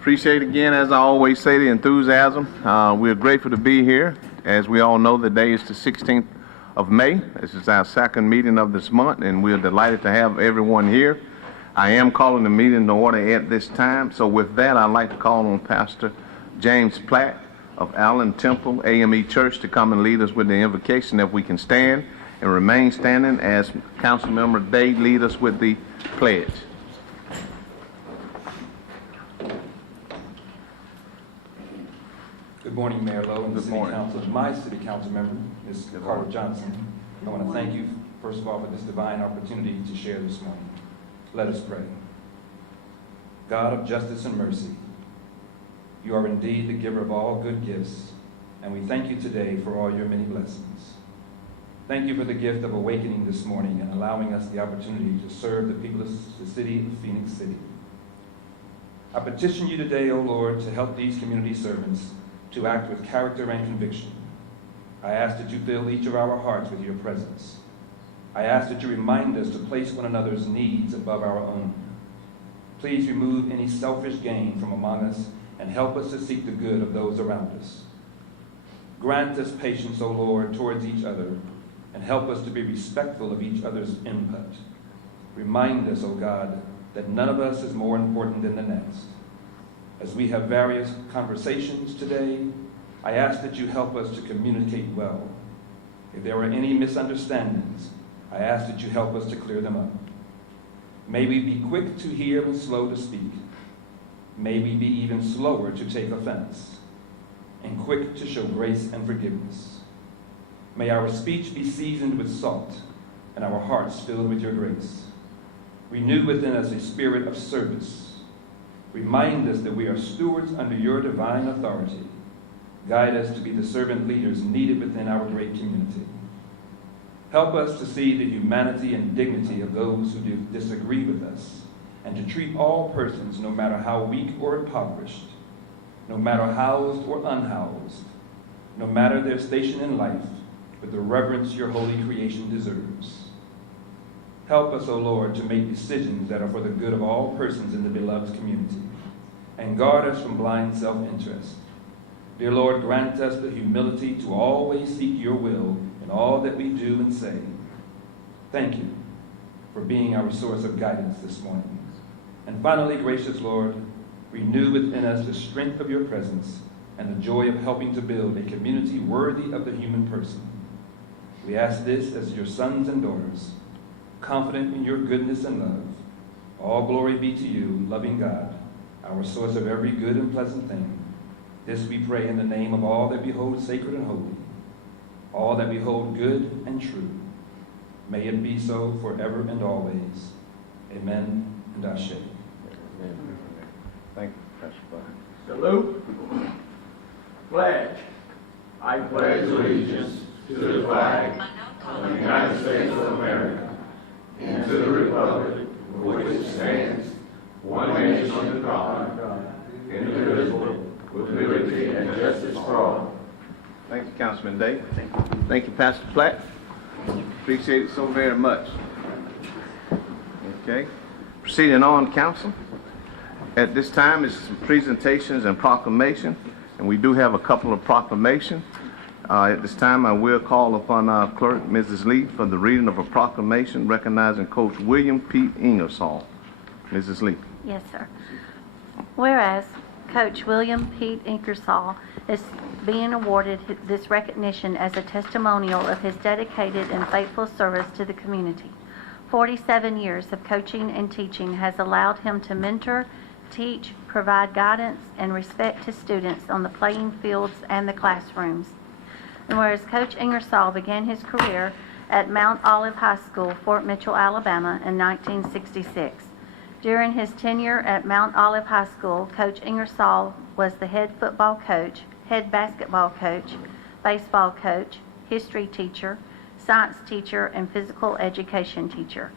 Appreciate again, as I always say, the enthusiasm. We're grateful to be here. As we all know, the day is the 16th of May. This is our second meeting of this month, and we're delighted to have everyone here. I am calling the meeting to order at this time. So with that, I'd like to call on Pastor James Platt of Allen Temple AME Church to come and lead us with the invocation. If we can stand and remain standing as Councilmember Day lead us with the pledge. Good morning, Mayor Lowe and the City Council. My City Council member, Ms. Carter Johnson. I want to thank you, first of all, for this divine opportunity to share this morning. Let us pray. God of justice and mercy, you are indeed the giver of all good gifts, and we thank you today for all your many blessings. Thank you for the gift of awakening this morning and allowing us the opportunity to serve the people of the city of Phenix City. I petition you today, O Lord, to help these community servants to act with character and conviction. I ask that you fill each of our hearts with your presence. I ask that you remind us to place one another's needs above our own. Please remove any selfish gain from among us and help us to seek the good of those around us. Grant us patience, O Lord, towards each other, and help us to be respectful of each other's input. Remind us, O God, that none of us is more important than the next. As we have various conversations today, I ask that you help us to communicate well. If there are any misunderstandings, I ask that you help us to clear them up. May we be quick to hear and slow to speak. May we be even slower to take offense, and quick to show grace and forgiveness. May our speech be seasoned with salt, and our hearts filled with your grace. Renew within us a spirit of service. Remind us that we are stewards under your divine authority. Guide us to be the servant leaders needed within our great community. Help us to see the humanity and dignity of those who disagree with us, and to treat all persons, no matter how weak or impoverished, no matter housed or unhoused, no matter their station in life, with the reverence your holy creation deserves. Help us, O Lord, to make decisions that are for the good of all persons in the beloved community, and guard us from blind self-interest. Dear Lord, grant us the humility to always seek your will in all that we do and say. Thank you for being our source of guidance this morning. And finally, gracious Lord, renew within us the strength of your presence and the joy of helping to build a community worthy of the human person. We ask this as your sons and daughters, confident in your goodness and love. All glory be to you, loving God, our source of every good and pleasant thing. This we pray in the name of all that behold sacred and holy, all that behold good and true. May it be so forever and always. Amen and Ashe. Amen. Thank you, Pastor Platt. Salute. Pledge. I pledge allegiance to the flag of the United States of America and to the republic for which it stands, one nation under God, indivisible, with liberty and justice for all. Thank you, Councilman Day. Thank you, Pastor Platt. Appreciate it so very much. Okay. Proceeding on, Council. At this time is some presentations and proclamation, and we do have a couple of proclamations. At this time, I will call upon our clerk, Mrs. Lee, for the reading of a proclamation recognizing Coach William P. Ingersoll. Mrs. Lee. Yes, sir. Whereas Coach William P. Ingersoll is being awarded this recognition as a testimonial of his dedicated and faithful service to the community. 47 years of coaching and teaching has allowed him to mentor, teach, provide guidance, and respect to students on the playing fields and the classrooms. And whereas Coach Ingersoll began his career at Mount Olive High School, Fort Mitchell, Alabama in 1966. During his tenure at Mount Olive High School, Coach Ingersoll was the head football coach, head basketball coach, baseball coach, history teacher, science teacher, and physical education teacher.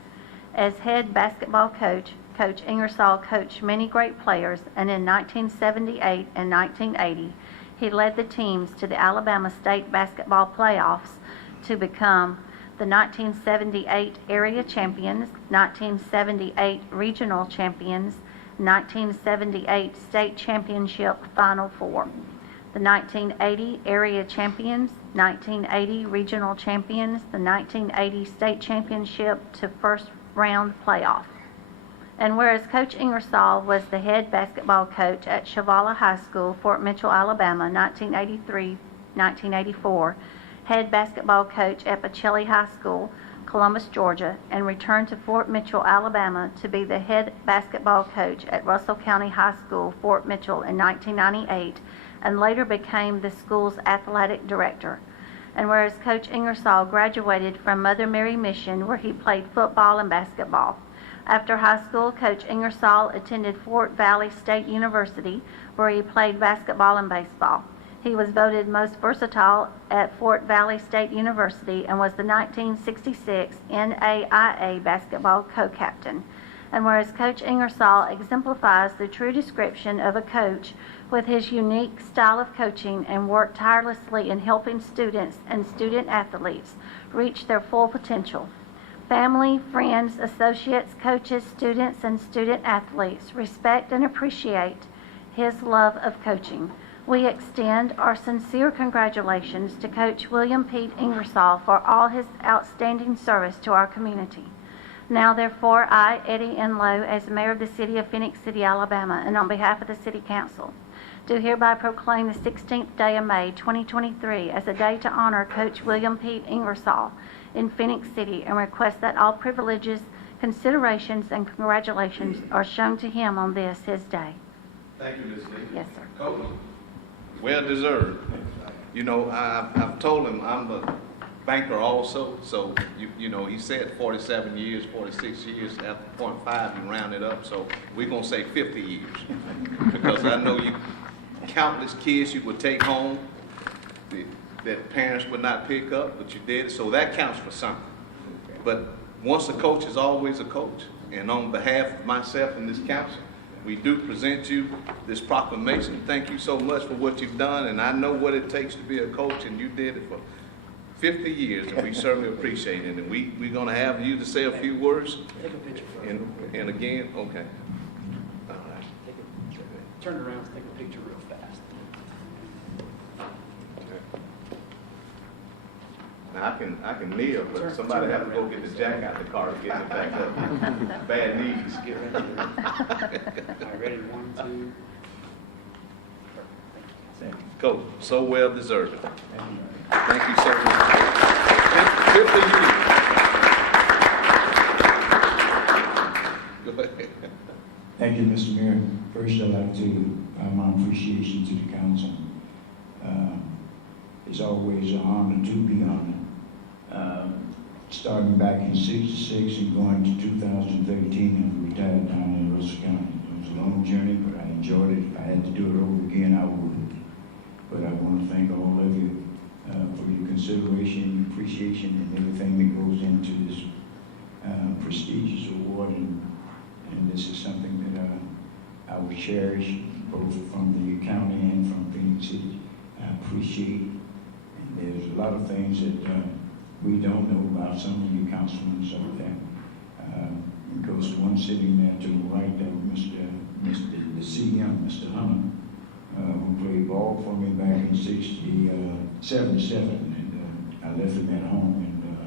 As head basketball coach, Coach Ingersoll coached many great players, and in 1978 and 1980, he led the teams to the Alabama State basketball playoffs to become the 1978 area champions, 1978 regional champions, 1978 State Championship Final Four, the 1980 Area Champions, 1980 Regional Champions, the 1980 State Championship to first round playoff. And whereas Coach Ingersoll was the head basketball coach at Chevalla High School, Fort Mitchell, Alabama, 1983-1984, head basketball coach at Pacelli High School, Columbus, Georgia, and returned to Fort Mitchell, Alabama to be the head basketball coach at Russell County High School, Fort Mitchell in 1998, and later became the school's athletic director. And whereas Coach Ingersoll graduated from Mother Mary Mission, where he played football and basketball. After high school, Coach Ingersoll attended Fort Valley State University, where he played basketball and baseball. He was voted most versatile at Fort Valley State University and was the 1966 NAIA basketball co-captain. And whereas Coach Ingersoll exemplifies the true description of a coach with his unique style of coaching and worked tirelessly in helping students and student athletes reach their full potential. Family, friends, associates, coaches, students, and student athletes respect and appreciate his love of coaching. We extend our sincere congratulations to Coach William Pete Ingersoll for all his outstanding service to our community. Now, therefore, I, Eddie Enlow, as Mayor of the City of Phenix City, Alabama, and on behalf of the City Council, do hereby proclaim the 16th day of May, 2023, as a day to honor Coach William Pete Ingersoll in Phenix City, and request that all privileges, considerations, and congratulations are shown to him on this, his day. Thank you, Ms. Lee. Yes, sir. Coach, well deserved. You know, I've told him I'm a banker also, so, you know, he said 47 years, 46 years, after 0.5, you round it up, so we're going to say 50 years. Because I know you, countless kids you would take home that parents would not pick up, but you did, so that counts for something. But once a coach is always a coach, and on behalf of myself and this council, we do present you this proclamation. Thank you so much for what you've done, and I know what it takes to be a coach, and you did it for 50 years, and we certainly appreciate it. And we're going to have you to say a few words. Take a picture first. And again, okay. All right. Turn around, take a picture real fast. Now I can kneel, but somebody has to go get the jack out the car to get it back up. Bad knees. Get ready. All right, ready? 1, 2. Perfect. Coach, so well deserved. Thank you so much. 50 years. Go ahead. Thank you, Mr. Mayor. First, I'd like to my appreciation to the council. It's always an honor to be honored. Starting back in '66 and going to 2013, and retired down in Russell County. It was a long journey, but I enjoyed it. If I had to do it over again, I would. But I want to thank all of you for your consideration, your appreciation, and everything that goes into this prestigious award. And this is something that I will cherish, both from the county and from Phenix City. I appreciate, and there's a lot of things that we don't know about some of you councilmen up there. Because one sitting there to the right there, the CM, Mr. Hunter, who played ball for me back in '77, and I left him at home,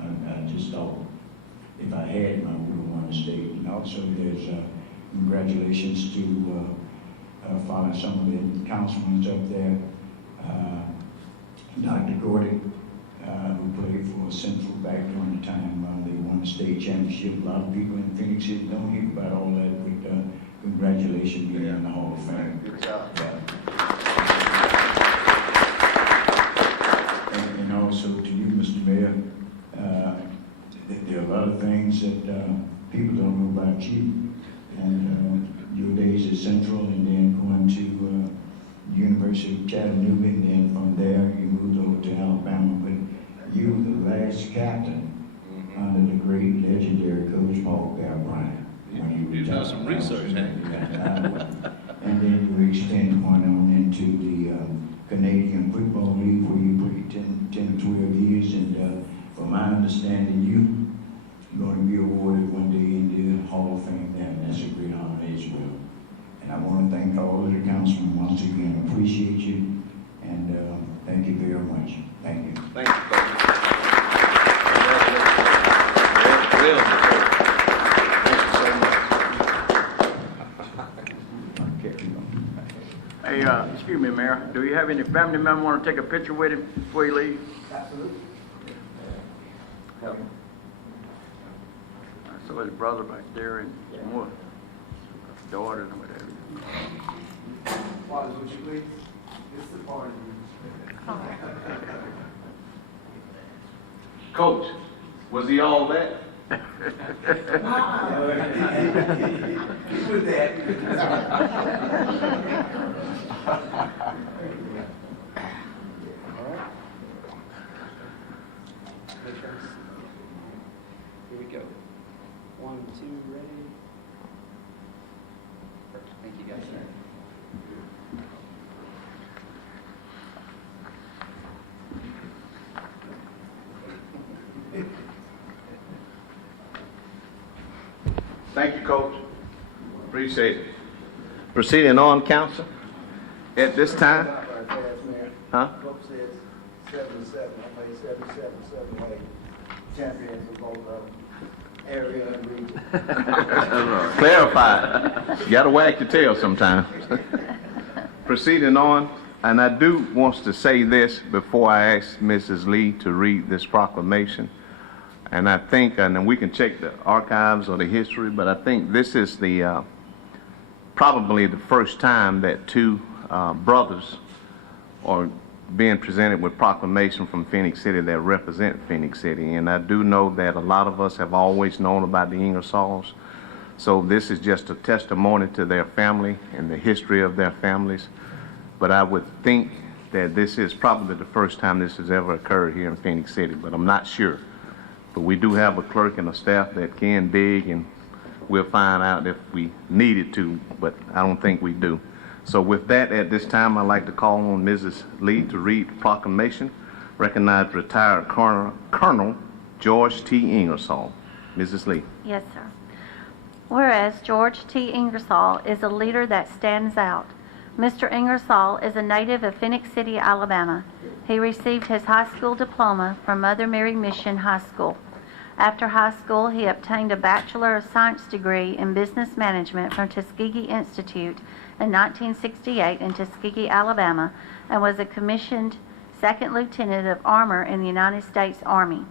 and I just thought if I had him, I would have won the state. And also there's congratulations to some of the councilmen up there, Dr. Gordy, who played for Central back during the time they won the state championship. A lot of people in Phenix City don't hear about all that, but congratulations being in the Hall of Fame. Good job. And also to you, Mr. Mayor, there are a lot of things that people don't know about you. And your days at Central, and then going to University of Chattanooga, and then from there you moved over to Alabama. But you were the last captain under the great legendary Coach Paul Bryant. You've done some research, haven't you? And then you extended one on into the Canadian Football League, where you played 10 or 12 years. And from my understanding, you're going to be awarded one day in the Hall of Fame there, and that's a great honor as well. And I want to thank all of the councilmen once again. Appreciate you, and thank you very much. Thank you. Thank you, Coach. Real deserved. Thank you so much. Hey, excuse me, Mayor. Do you have any family member want to take a picture with him before you leave? Absolutely. I saw his brother back there and more daughter and whatever. Fathers, would you please? This is the part of Coach, was he all that? with that. Here we go. 1, 2, ready. Perfect. Thank you, guys. Thank you, Coach. Appreciate it. Proceeding on, council. At this time, huh? Coach says 77, I played 77, 78. Champions of both of them. Area and region. Clarify. You gotta wag your tail sometimes. Proceeding on, and I do want to say this before I ask Mrs. Lee to read this proclamation. And I think, and we can check the archives or the history, but I think this is the probably the first time that two brothers are being presented with proclamation from Phenix City that represent Phenix City. And I do know that a lot of us have always known about the Ingersolls. So this is just a testimony to their family and the history of their families. But I would think that this is probably the first time this has ever occurred here in Phenix City, but I'm not sure. But we do have a clerk and a staff that can dig, and we'll find out if we needed to, but I don't think we do. So with that, at this time, I'd like to call on Mrs. Lee to read the proclamation. Recognize retired Colonel George T. Ingersoll. Mrs. Lee. Yes, sir. Whereas George T. Ingersoll is a leader that stands out. Mr. Ingersoll is a native of Phenix City, Alabama. He received his high school diploma from Mother Mary Mission High School. After high school, he obtained a Bachelor of Science degree in Business Management from Tuskegee Institute in 1968 in Tuskegee, Alabama, and was a commissioned second lieutenant of armor in the United States Army.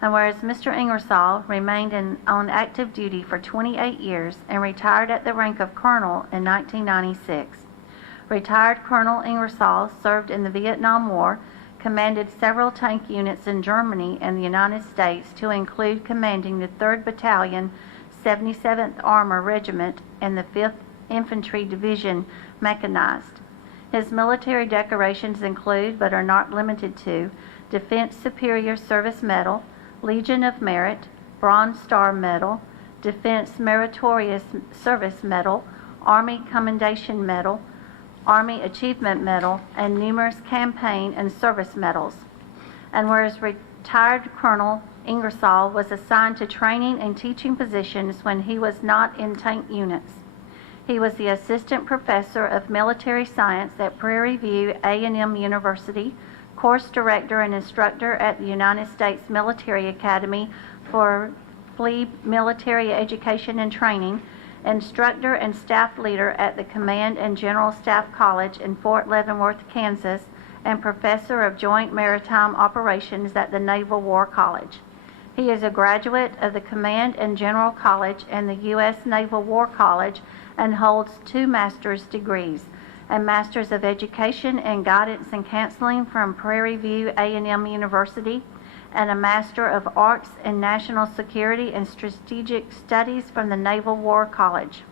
And whereas Mr. Ingersoll remained on active duty for 28 years and retired at the rank of colonel in 1996. Retired Colonel Ingersoll served in the Vietnam War, commanded several tank units in Germany and the United States, to include commanding the 3rd Battalion, 77th Armor Regiment, and the 5th Infantry Division Mechanized. His military decorations include, but are not limited to, Defense Superior Service Medal, Legion of Merit, Bronze Star Medal, Defense Meritorious Service Medal, Army Commendation Medal, Army Achievement Medal, and numerous campaign and service medals. And whereas retired Colonel Ingersoll was assigned to training and teaching positions when he was not in tank units. He was the Assistant Professor of Military Science at Prairie View A&M University, Course Director and Instructor at the United States Military Academy for Plebe Military Education and Training, Instructor and Staff Leader at the Command and General Staff College in Fort Leavenworth, Kansas, and Professor of Joint Maritime Operations at the Naval War College. He is a graduate of the Command and General College and the U.S. Naval War College and holds 2 master's degrees, a Master's of Education and Guidance and Counseling from Prairie View A&M University, and a Master of Arts in National Security and Strategic Studies from the Naval War College.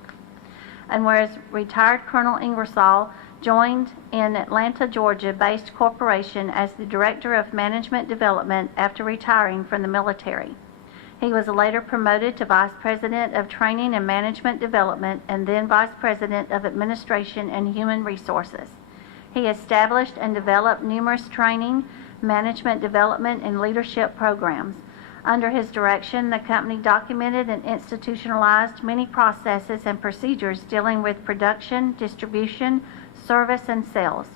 And whereas retired Colonel Ingersoll joined in Atlanta, Georgia-based corporation as the Director of Management Development after retiring from the military. He was later promoted to Vice President of Training and Management Development and then Vice President of Administration and Human Resources. He established and developed numerous training, management development, and leadership programs. Under his direction, the company documented and institutionalized many processes and procedures dealing with production, distribution, service, and sales.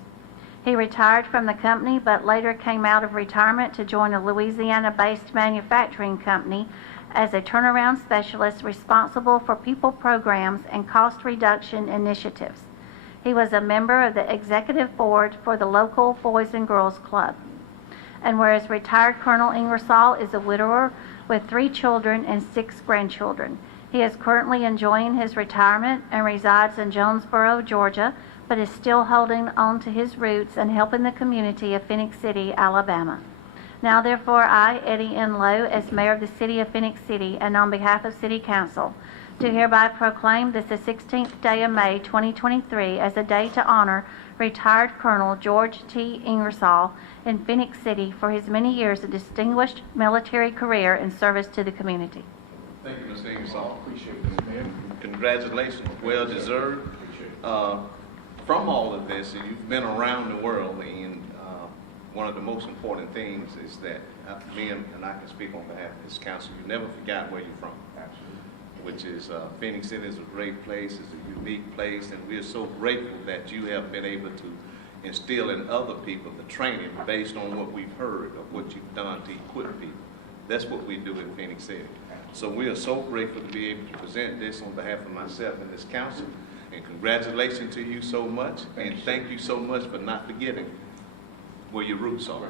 He retired from the company, but later came out of retirement to join a Louisiana-based manufacturing company as a turnaround specialist responsible for people programs and cost reduction initiatives. He was a member of the executive board for the local Boys and Girls Club. And whereas retired Colonel Ingersoll is a widower with 3 children and 6 grandchildren, he is currently enjoying his retirement and resides in Jonesboro, Georgia, but is still holding on to his roots and helping the community of Phenix City, Alabama. Now therefore I, Eddie N. Lowe, as Mayor of the City of Phenix City, and on behalf of City Council, do hereby proclaim this the 16th day of May 2023 as a day to honor retired Colonel George T. Ingersoll in Phenix City for his many years of distinguished military career and service to the community. Thank you, Mr. Ingersoll. Appreciate it, man. Congratulations. Well deserved. From all of this, and you've been around the world, and one of the most important things is that me and I can speak on behalf of this council, you never forgot where you're from. Absolutely. Which is Phenix City is a great place, it's a unique place, and we're so grateful that you have been able to instill in other people the training based on what we've heard of what you've done to equip people. That's what we do in Phenix City. So we are so grateful to be able to present this on behalf of myself and this council. And congratulations to you so much, and thank you so much for not forgetting where your roots are.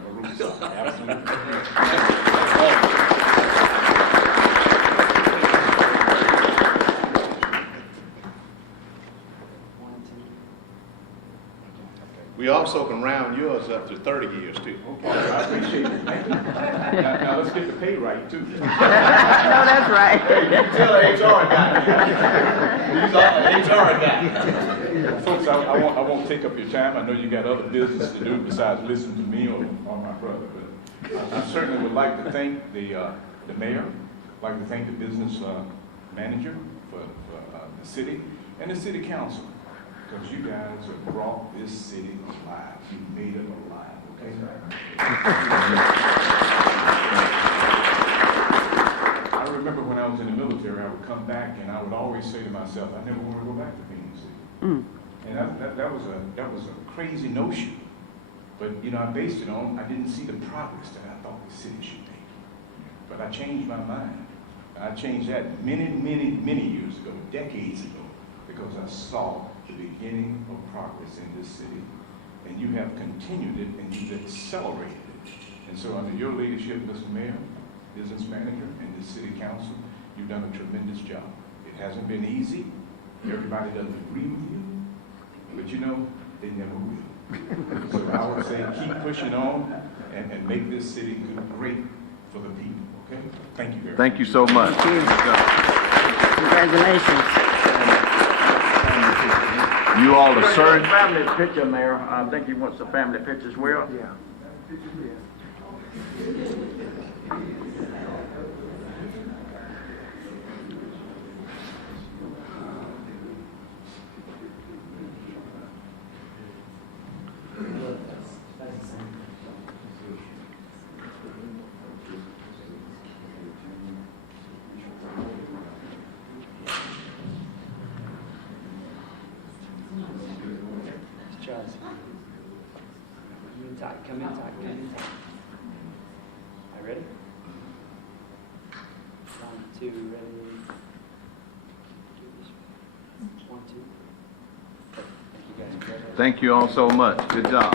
We also can round yours up to 30 years, too. Okay, I appreciate it. Now let's get the pay right, too. No, that's right. Tell the HR guy. He's our HR guy. Folks, I won't take up your time. I know you got other business to do besides listen to me or my brother. But I certainly would like to thank the mayor, like to thank the business manager for the city, and the city council. Because you guys have brought this city alive. You made it alive, okay? I remember when I was in the military, I would come back and I would always say to myself, I never want to go back to Phenix City. And that was a crazy notion. But, you know, I based it on, I didn't see the progress that I thought the city should make. But I changed my mind. I changed that many years ago, decades ago, because I saw the beginning of progress in this city, and you have continued it and you've accelerated it. And so under your leadership, Mr. Mayor, business manager, and the city council, you've done a tremendous job. It hasn't been easy. Everybody doesn't agree with you, but you know, they never will. So I would say keep pushing on and make this city great for the people, okay? Thank you very much. Thank you so much. Congratulations. You all are certain. Family picture, Mayor. I think he wants a family picture as well. Yeah. Come in tight, come in tight. All right, ready? 1, 2, ready. 1, 2. Thank you guys. Thank you all so much. Good job.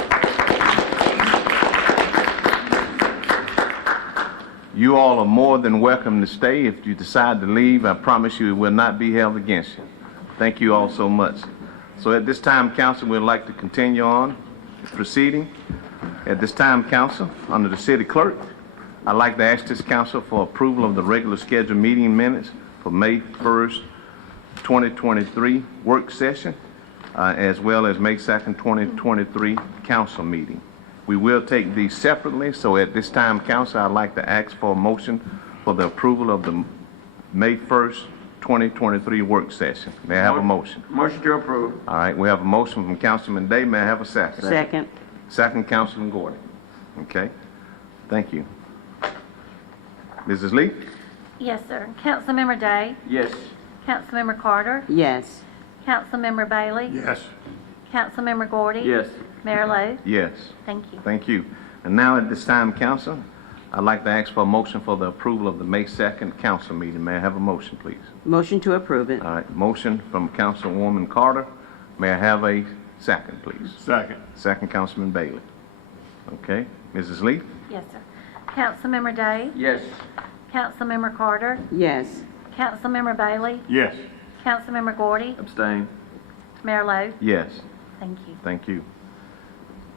You all are more than welcome to stay. If you decide to leave, I promise you it will not be held against you. Thank you all so much. So at this time, council, we'd like to continue on the proceeding. At this time, council, under the city clerk, I'd like to ask this council for approval of the regular scheduled meeting minutes for May 1st, 2023 work session, as well as May 2nd, 2023 council meeting. We will take these separately, so at this time, council, I'd like to ask for a motion for the approval of the May 1st, 2023 work session. May I have a motion? Motion to approve. All right, we have a motion from Councilman Day. May I have a second? Second. Second, Councilman Gordon. Okay, thank you. Mrs. Lee? Yes, sir. Councilmember Day? Yes. Councilmember Carter? Yes. Councilmember Bailey? Yes. Councilmember Gordy? Yes. Mayor Lo? Yes. Thank you. Thank you. And now at this time, council, I'd like to ask for a motion for the approval of the May 2nd council meeting. May I have a motion, please? Motion to approve it. All right, motion from Councilwoman Carter. May I have a second, please? Second. Second, Councilman Bailey. Okay, Mrs. Lee? Yes, sir. Councilmember Day? Yes. Councilmember Carter? Yes. Councilmember Bailey? Yes. Councilmember Gordy? Abstain. Mayor Lo? Yes. Thank you. Thank you.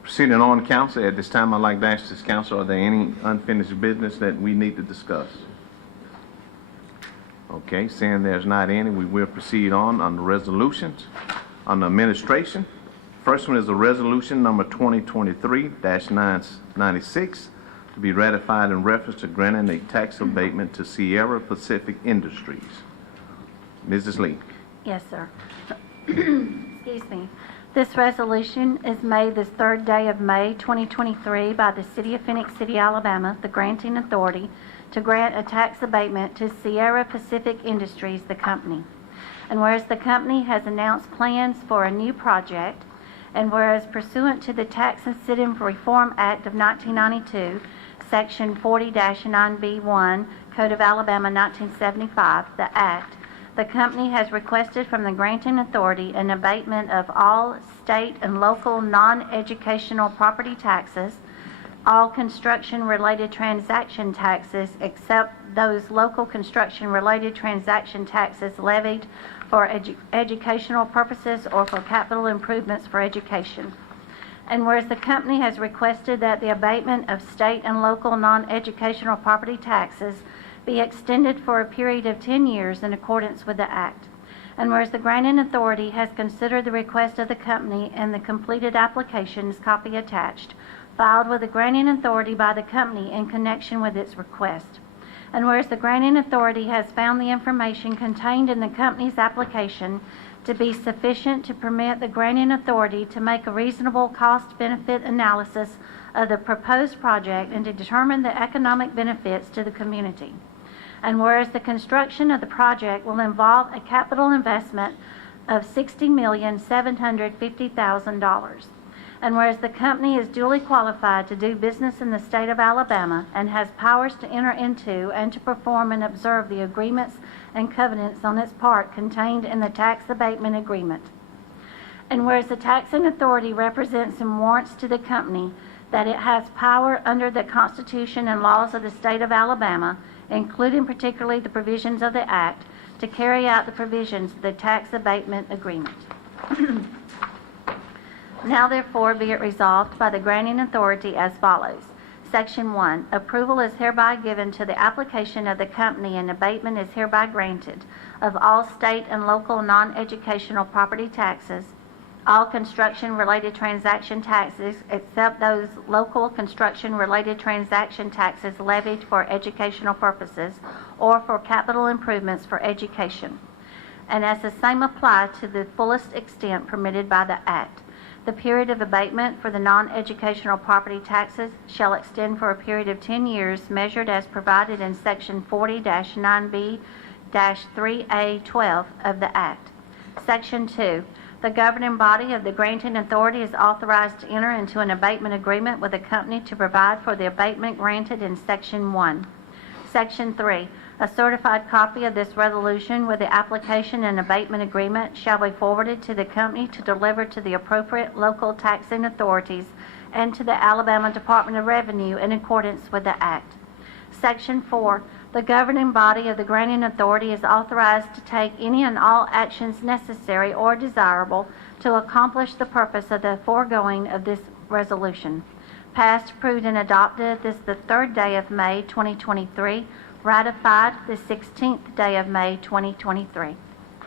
Proceeding on, council, at this time, I'd like to ask this council, are there any unfinished business that we need to discuss? Okay, seeing there's not any, we will proceed on the resolutions. On the administration, first one is the resolution number 2023-996 to be ratified in reference to granting a tax abatement to Sierra Pacific Industries. Mrs. Lee. Yes, sir. Excuse me. This resolution is made this third day of May 2023 by the City of Phenix City, Alabama, the granting authority, to grant a tax abatement to Sierra Pacific Industries, the company. And whereas the company has announced plans for a new project, and whereas pursuant to the Tax Incentive Reform Act of 1992, Section 40-9B1, Code of Alabama 1975, the Act, the company has requested from the granting authority an abatement of all state and local non-educational property taxes, all construction-related transaction taxes except those local construction-related transaction taxes levied for educational purposes or for capital improvements for education. And whereas the company has requested that the abatement of state and local non-educational property taxes be extended for a period of 10 years in accordance with the Act. And whereas the granting authority has considered the request of the company and the completed application is copy attached, filed with the granting authority by the company in connection with its request. And whereas the granting authority has found the information contained in the company's application to be sufficient to permit the granting authority to make a reasonable cost-benefit analysis of the proposed project and to determine the economic benefits to the community. And whereas the construction of the project will involve a capital investment of $60,750,000. And whereas the company is duly qualified to do business in the state of Alabama and has powers to enter into and to perform and observe the agreements and covenants on its part contained in the tax abatement agreement. And whereas the taxing authority represents and warrants to the company that it has power under the Constitution and laws of the state of Alabama, including particularly the provisions of the Act, to carry out the provisions of the tax abatement agreement. Now therefore be it resolved by the granting authority as follows. Section 1. Approval is hereby given to the application of the company and abatement is hereby granted of all state and local non-educational property taxes, all construction-related transaction taxes except those local construction-related transaction taxes levied for educational purposes or for capital improvements for education, and as the same apply to the fullest extent permitted by the Act. The period of abatement for the non-educational property taxes shall extend for a period of 10 years measured as provided in Section 40-9B-3A12 of the Act. Section 2. The governing body of the granting authority is authorized to enter into an abatement agreement with the company to provide for the abatement granted in Section 1. Section 3. A certified copy of this resolution with the application and abatement agreement shall be forwarded to the company to deliver to the appropriate local taxing authorities and to the Alabama Department of Revenue in accordance with the Act. Section 4. The governing body of the granting authority is authorized to take any and all actions necessary or desirable to accomplish the purpose of the foregoing of this resolution. Passed, approved, and adopted this the third day of May 2023. Ratified the 16th day of May 2023.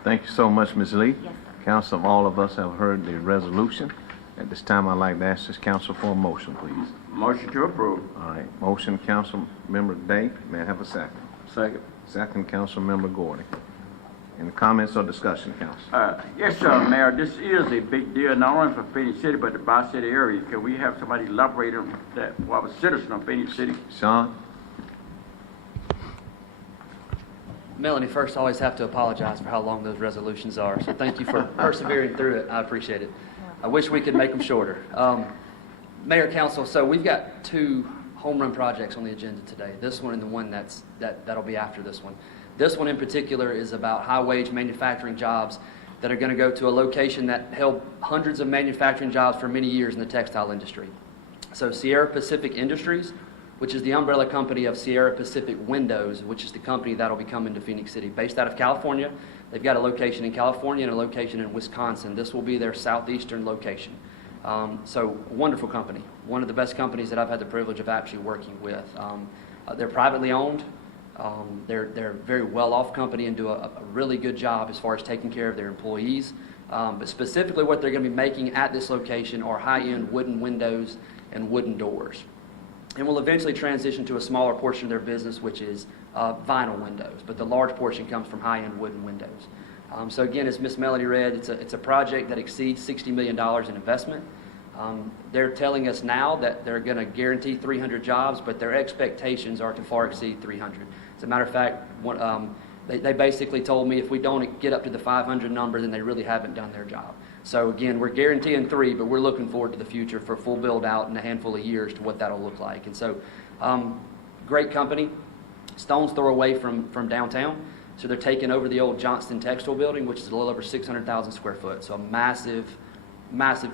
Thank you so much, Ms. Lee. Yes, sir. Council, all of us have heard the resolution. At this time, I'd like to ask this council for a motion, please. Motion to approve. All right, motion, Council Member Day. May I have a second? Second. Second, Council Member Gordy. Any comments or discussion, council? Yes, sir, Mayor, this is a big deal, not only for Phoenix City, but the Bi-City area. Can we have somebody elaborate on that, well, a citizen of Phoenix City? Sean? Melanie, first, I always have to apologize for how long those resolutions are, so thank you for persevering through it. I appreciate it. I wish we could make them shorter. Mayor, Council, so we've got 2 home run projects on the agenda today. This one and the one that'll be after this one. This one in particular is about high-wage manufacturing jobs that are going to go to a location that held hundreds of manufacturing jobs for many years in the textile industry. So Sierra Pacific Industries, which is the umbrella company of Sierra Pacific Windows, which is the company that'll be coming to Phenix City. Based out of California, they've got a location in California and a location in Wisconsin. This will be their southeastern location. So wonderful company, one of the best companies that I've had the privilege of actually working with. They're privately owned. They're a very well-off company and do a really good job as far as taking care of their employees. But specifically what they're going to be making at this location are high-end wooden windows and wooden doors. And will eventually transition to a smaller portion of their business, which is vinyl windows. But the large portion comes from high-end wooden windows. So again, as Ms. Melody read, it's a project that exceeds $60 million in investment. They're telling us now that they're going to guarantee 300 jobs, but their expectations are to far exceed 300. As a matter of fact, they basically told me if we don't get up to the 500 number, then they really haven't done their job. So again, we're guaranteeing 3, but we're looking forward to the future for full build out in a handful of years to what that'll look like. And so, great company, stone's throw away from downtown. So they're taking over the old Johnston Textile building, which is a little over 600,000 square foot. So a massive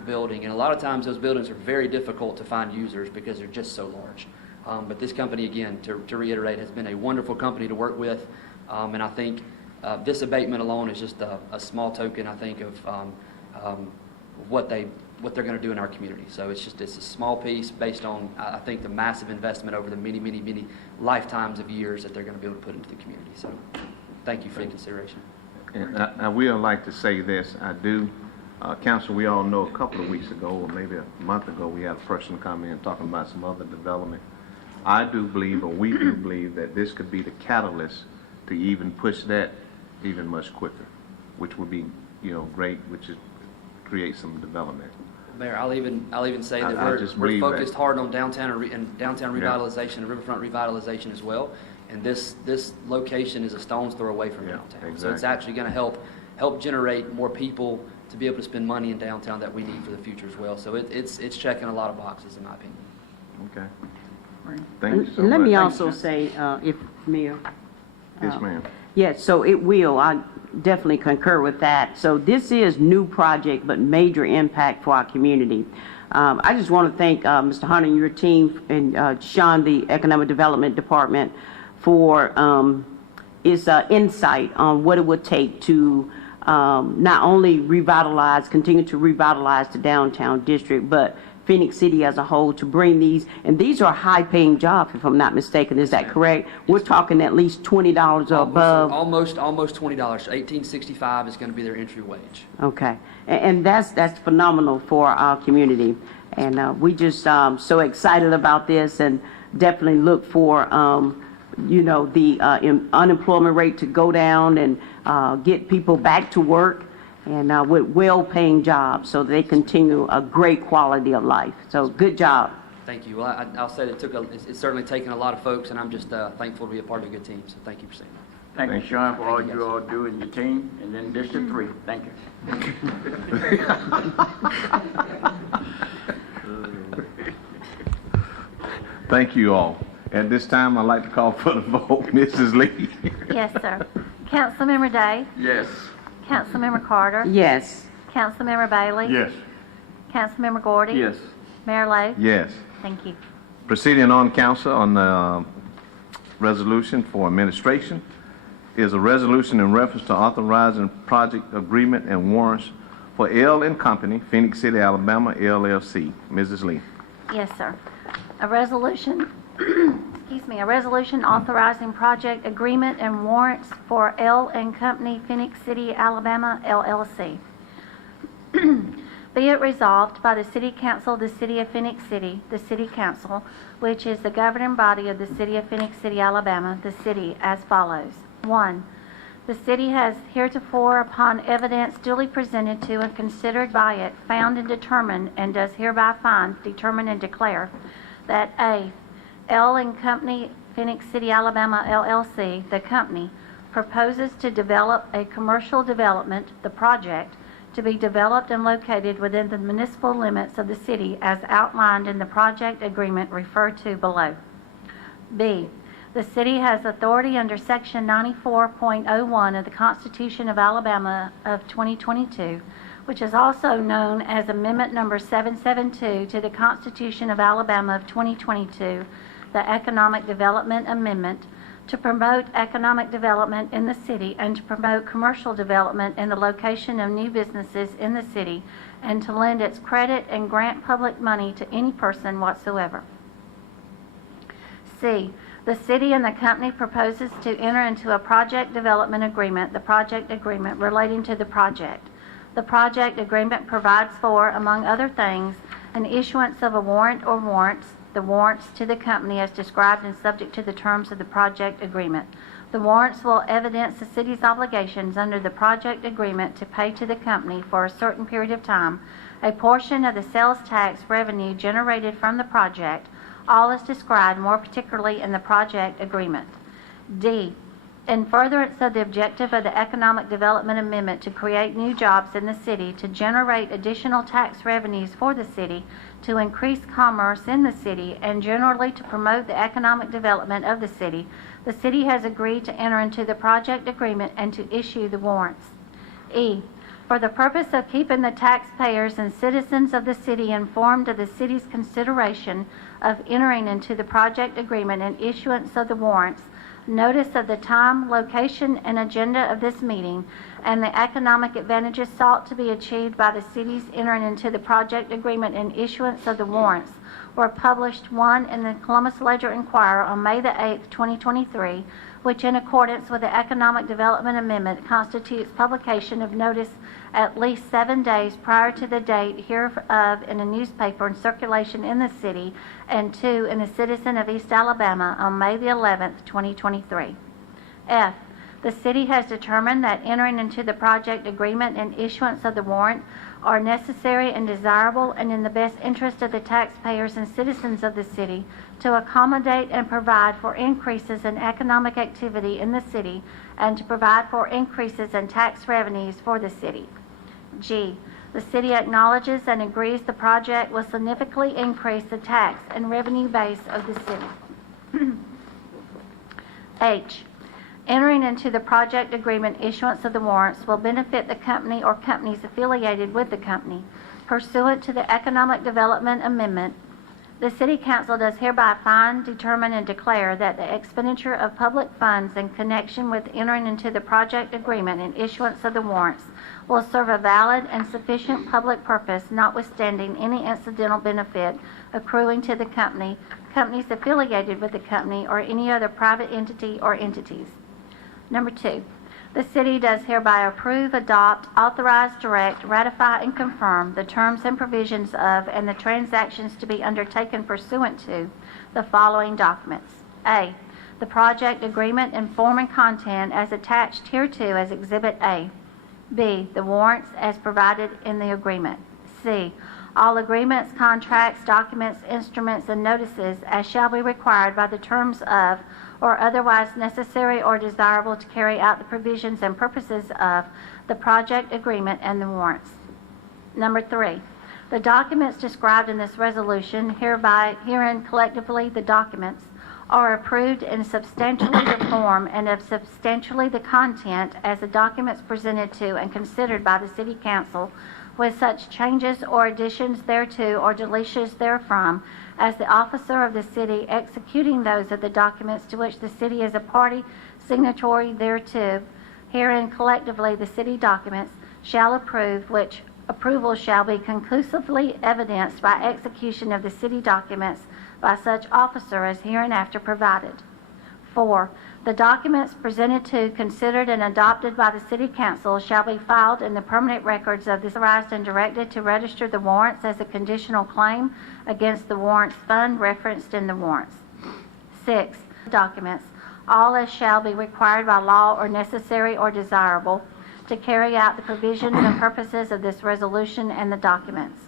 building. And a lot of times those buildings are very difficult to find users because they're just so large. But this company, again, to reiterate, has been a wonderful company to work with. And I think this abatement alone is just a small token, I think, of what they're going to do in our community. So it's a small piece based on, I think, the massive investment over the many lifetimes of years that they're going to be able to put into the community. So thank you for the consideration. And I will like to say this. I do, Council, we all know a couple of weeks ago, or maybe a month ago, we had a person come in talking about some other development. I do believe, or we do believe, that this could be the catalyst to even push that even much quicker, which would be, great, which is create some development. Mayor, I'll even say that we're focused hard on downtown and downtown revitalization and riverfront revitalization as well. And this location is a stone's throw away from downtown. Exactly. So it's actually going to help generate more people to be able to spend money in downtown that we need for the future as well. So it's checking a lot of boxes, in my opinion. Okay. Thank you so much. Let me also say, if Mayor. Yes, ma'am. Yes, so it will. I definitely concur with that. So this is new project, but major impact for our community. I just want to thank Mr. Hunter and your team and Sean, the Economic Development Department, for its insight on what it would take to not only continue to revitalize the downtown district, but Phenix City as a whole, to bring these, and these are high-paying jobs, if I'm not mistaken. Is that correct? We're talking at least $20 or above. Almost $20. $18.65 is going to be their entry wage. Okay, and that's phenomenal for our community, and we just so excited about this, and definitely look for the unemployment rate to go down and get people back to work, and with well-paying jobs, so they continue a great quality of life. So good job. Thank you. Well, I'll say that it's certainly taken a lot of folks, and I'm just thankful to be a part of a good team. So thank you for saying that. Thank you, Sean, for all you all do in your team, and then District 3. Thank you. Thank you all. At this time, I'd like to call for the vote. Mrs. Lee. Yes, sir. Councilmember Day? Yes. Councilmember Carter? Yes. Councilmember Bailey? Yes. Councilmember Gordy? Yes. Mayor Lo? Yes. Thank you. Proceeding on, Council, on the resolution for administration is a resolution in reference to authorizing project agreement and warrants for L & Company, Phenix City, Alabama, LLC. Mrs. Lee. Yes, sir. A resolution, a resolution authorizing project agreement and warrants for L & Company, Phenix City, Alabama, LLC. Be it resolved by the City Council of the City of Phenix City, the City Council, which is the governing body of the City of Phenix City, Alabama, the city as follows. 1. The city has heretofore, upon evidence duly presented to and considered by it, found and determined, and does hereby find, determine, and declare that A, L & Company, Phenix City, Alabama, LLC, the company, proposes to develop a commercial development, the project, to be developed and located within the municipal limits of the city as outlined in the project agreement referred to below. B, the city has authority under Section 94.01 of the Constitution of Alabama of 2022, which is also known as Amendment Number 772 to the Constitution of Alabama of 2022, the Economic Development Amendment, to promote economic development in the city and to promote commercial development in the location of new businesses in the city, and to lend its credit and grant public money to any person whatsoever. C, the city and the company proposes to enter into a project development agreement, the project agreement relating to the project. The project agreement provides for, among other things, an issuance of a warrant or warrants, the warrants to the company as described and subject to the terms of the project agreement. The warrants will evidence the city's obligations under the project agreement to pay to the company for a certain period of time a portion of the sales tax revenue generated from the project, all is described more particularly in the project agreement. D, in furtherance of the objective of the Economic Development Amendment to create new jobs in the city, to generate additional tax revenues for the city, to increase commerce in the city, and generally to promote the economic development of the city has agreed to enter into the project agreement and to issue the warrants. E, for the purpose of keeping the taxpayers and citizens of the city informed of the city's consideration of entering into the project agreement and issuance of the warrants, notice of the time, location, and agenda of this meeting, and the economic advantages sought to be achieved by the city's entering into the project agreement and issuance of the warrants were published, one, in the Columbus Ledger-Inquirer on May the 8th, 2023, which in accordance with the Economic Development Amendment constitutes publication of notice at least 7 days prior to the date hereof in a newspaper in circulation in the city, and 2, in the Citizen of East Alabama on May the 11th, 2023. F, the city has determined that entering into the project agreement and issuance of the warrant are necessary and desirable and in the best interest of the taxpayers and citizens of the city to accommodate and provide for increases in economic activity in the city and to provide for increases in tax revenues for the city. G, the city acknowledges and agrees the project will significantly increase the tax and revenue base of the city. H, entering into the project agreement issuance of the warrants will benefit the company or companies affiliated with the company. Pursuant to the Economic Development Amendment, the City Council does hereby find, determine, and declare that the expenditure of public funds in connection with entering into the project agreement and issuance of the warrants will serve a valid and sufficient public purpose, notwithstanding any incidental benefit accruing to the company, companies affiliated with the company, or any other private entity or entities. Number 2, the city does hereby approve, adopt, authorize, direct, ratify, and confirm the terms and provisions of and the transactions to be undertaken pursuant to the following documents. A, the project agreement in form and content as attached hereto as Exhibit A. B, the warrants as provided in the agreement. C, all agreements, contracts, documents, instruments, and notices as shall be required by the terms of or otherwise necessary or desirable to carry out the provisions and purposes of the project agreement and the warrants. Number 3, the documents described in this resolution, herein collectively the documents, are approved in substantially the form and of substantially the content as the documents presented to and considered by the City Council, with such changes or additions thereto or deletions therefrom as the officer of the city executing those of the documents to which the city is a party signatory thereto, herein collectively the city documents shall approve, which approval shall be conclusively evidenced by execution of the city documents by such officer as hereinafter provided. 4, the documents presented to, considered, and adopted by the City Council shall be filed in the permanent records of the authorized and directed to register the warrants as a conditional claim against the warrants fund referenced in the warrants. 6, documents, all as shall be required by law or necessary or desirable to carry out the provisions and purposes of this resolution and the documents.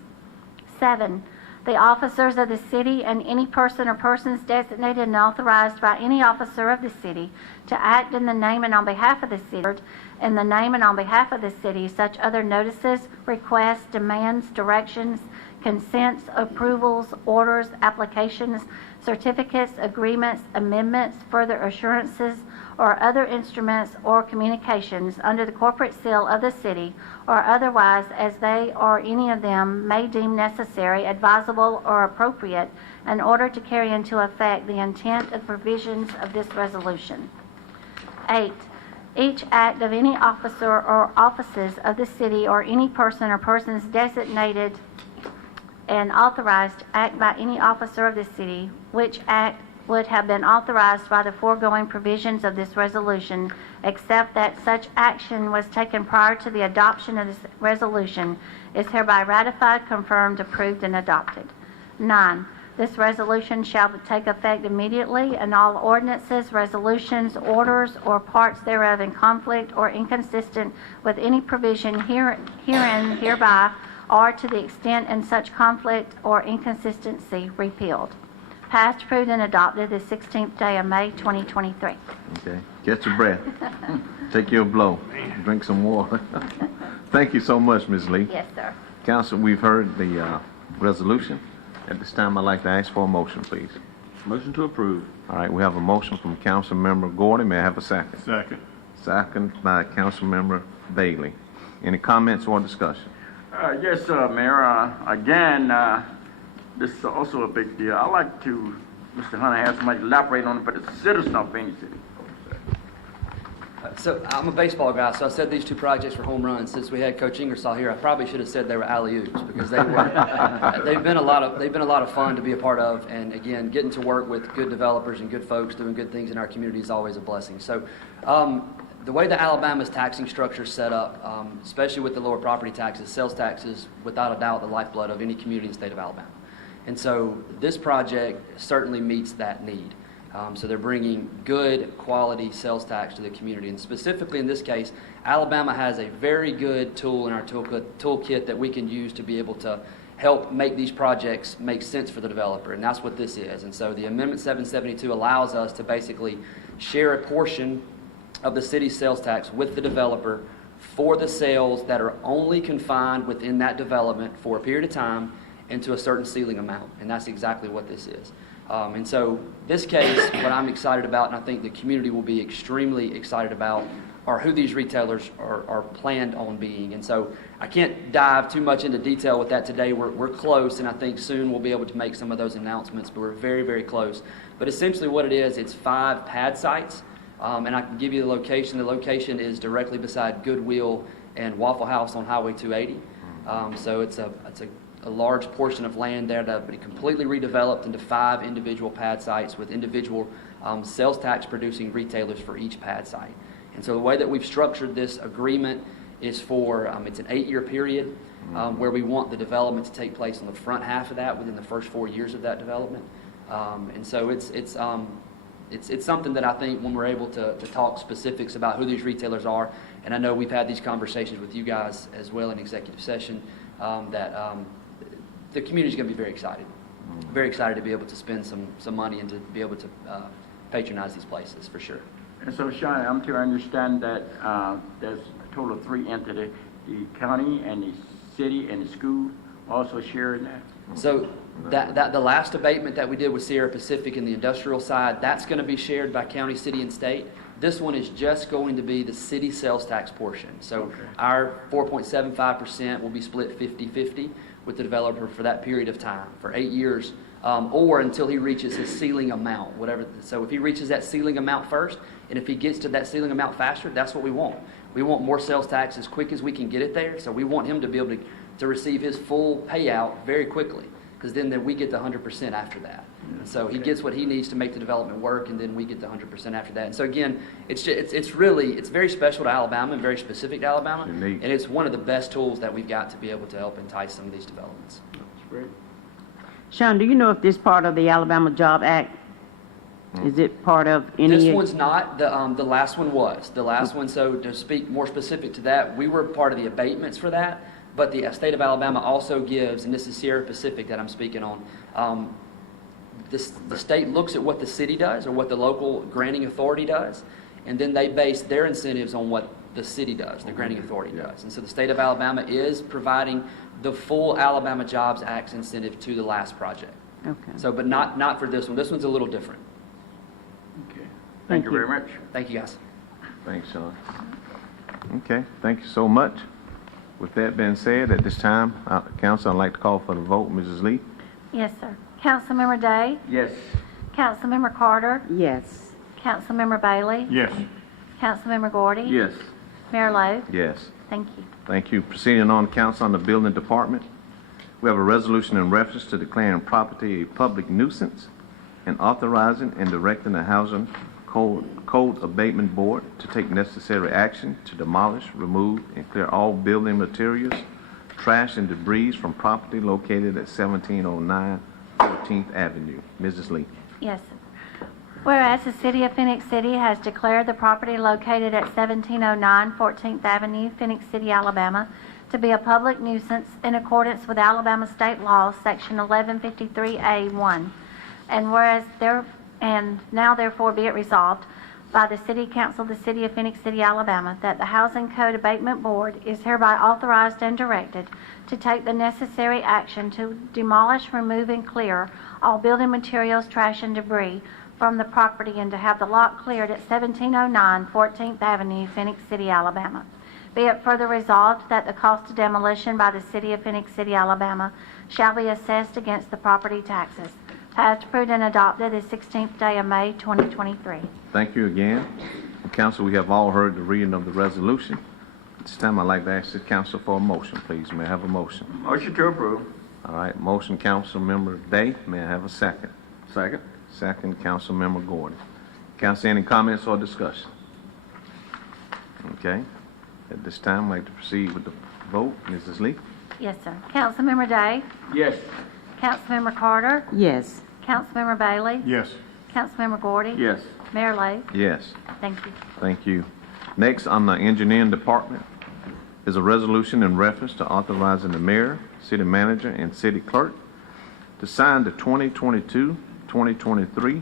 7, The officers of the city and any person or persons designated and authorized by any officer of the city to act in the name and on behalf of the city, in the name and on behalf of the city, such other notices, requests, demands, directions, consents, approvals, orders, applications, certificates, agreements, amendments, further assurances, or other instruments or communications under the corporate seal of the city, or otherwise as they or any of them may deem necessary, advisable, or appropriate in order to carry into effect the intent and provisions of this resolution. 8. Each act of any officer or offices of the city or any person or persons designated and authorized to act by any officer of the city, which act would have been authorized by the foregoing provisions of this resolution, except that such action was taken prior to the adoption of this resolution, is hereby ratified, confirmed, approved, and adopted. 9. This resolution shall take effect immediately, and all ordinances, resolutions, orders, or parts thereof in conflict or inconsistent with any provision herein, hereby, or to the extent in such conflict or inconsistency, repealed. Passed, approved, and adopted the 16th day of May, 2023. Okay, catch your breath. Take your blow. Drink some water. Thank you so much, Ms. Lee. Yes, sir. Council, we've heard the resolution. At this time, I'd like to ask for a motion, please. Motion to approve. All right, we have a motion from Councilmember Gordon. May I have a second? Second. Second by Councilmember Bailey. Any comments or discussion? Yes, Mayor. Again, this is also a big deal. I'd like to, Mr. Hunter, have somebody elaborate on it, but it's a citizen of Phenix City. So I'm a baseball guy, so I said these two projects were home runs. Since we had Coach Ingersoll here, I probably should have said they were alley-oops because they were. they've been a lot of fun to be a part of, and again, getting to work with good developers and good folks doing good things in our community is always a blessing. So. The way that Alabama's taxing structure is set up, especially with the lower property taxes, sales taxes, without a doubt, the lifeblood of any community in the state of Alabama. And so this project certainly meets that need. So they're bringing good quality sales tax to the community. And specifically in this case, Alabama has a very good tool in our toolkit that we can use to be able to help make these projects make sense for the developer. And that's what this is. And so the Amendment 772 allows us to basically share a portion of the city's sales tax with the developer for the sales that are only confined within that development for a period of time and to a certain ceiling amount. And that's exactly what this is. And so this case, what I'm excited about, and I think the community will be extremely excited about, are who these retailers are planned on being. And so I can't dive too much into detail with that today. We're close, and I think soon we'll be able to make some of those announcements, but we're very, very close. But essentially what it is, it's 5 pad sites. And I can give you the location. The location is directly beside Goodwill and Waffle House on Highway 280. So it's a large portion of land there that will be completely redeveloped into 5 individual pad sites with individual sales tax producing retailers for each pad site. And so the way that we've structured this agreement is for, it's an 8-year period where we want the development to take place on the front half of that within the first 4 years of that development. And so it's something that I think when we're able to talk specifics about who these retailers are, and I know we've had these conversations with you guys as well in executive session, that the community's going to be very excited to be able to spend some money and to be able to patronize these places for sure. And so, Sean, I'm to understand that there's a total of 3 entities, the county and the city and the school also sharing that? So that the last abatement that we did with Sierra Pacific in the industrial side, that's going to be shared by county, city, and state. This one is just going to be the city sales tax portion. So our 4.75% will be split 50-50 with the developer for that period of time, for 8 years, or until he reaches his ceiling amount, whatever. So if he reaches that ceiling amount first, and if he gets to that ceiling amount faster, that's what we want. We want more sales tax as quick as we can get it there, so we want him to be able to receive his full payout very quickly, because then we get the 100% after that. So he gets what he needs to make the development work, and then we get the 100% after that. And so again, it's very special to Alabama and very specific to Alabama, and it's one of the best tools that we've got to be able to help entice some of these developments. That's great. Sean, do you know if this part of the Alabama Job Act? Is it part of any? This one's not. The last one was. The last one, so to speak more specific to that, we were part of the abatements for that, But the state of Alabama also gives, and this is Sierra Pacific that I'm speaking on, the state looks at what the city does or what the local granting authority does, and then they base their incentives on what the city does, the granting authority does. And so the state of Alabama is providing the full Alabama Jobs Act incentive to the last project. Okay. So, but not for this one. This one's a little different. Okay. Thank Thank you you. very much. Thank you, guys. Thanks, Sean. Okay, thank you so much. With that being said, at this time, council, I'd like to call for the vote. Mrs. Lee? Yes, sir. Councilmember Day? Yes. Councilmember Carter? Yes. Councilmember Bailey? Yes. Councilmember Gordy? Yes. Mayor Lo? Yes. Thank you. Thank you. Proceeding on, council, on the building department. We have a resolution in reference to declaring property a public nuisance and authorizing and directing the Housing Code Abatement Board to take necessary action to demolish, remove, and clear all building materials, trash, and debris from property located at 1709 14th Avenue. Mrs. Lee. Yes, sir. Whereas the City of Phenix City has declared the property located at 1709 14th Avenue, Phenix City, Alabama, to be a public nuisance in accordance with Alabama State Law, Section 1153A1. And whereas now therefore be it resolved by the City Council of the City of Phenix City, Alabama, that the Housing Code Abatement Board is hereby authorized and directed to take the necessary action to demolish, remove, and clear all building materials, trash, and debris from the property and to have the lot cleared at 1709 14th Avenue, Phenix City, Alabama. Be it further resolved that the cost of demolition by the City of Phenix City, Alabama shall be assessed against the property taxes. Passed, approved, and adopted the 16th day of May, 2023. Thank you again. Council, we have all heard the reading of the resolution. At this time, I'd like to ask the council for a motion, please. May I have a motion? Motion to approve. All right, motion, Council Member Day. May I have a second? Second. Second, Council Member Gordon. Council, any comments or discussion? Okay. At this time, I'd like to proceed with the vote. Mrs. Lee? Yes, sir. Councilmember Day? Yes. Councilmember Carter? Yes. Councilmember Bailey? Yes. Councilmember Gordy? Yes. Mayor Lo? Yes. Thank you. Thank you. Next, on the engineering department, is a resolution in reference to authorizing the mayor, city manager, and city clerk to sign the 2022-2023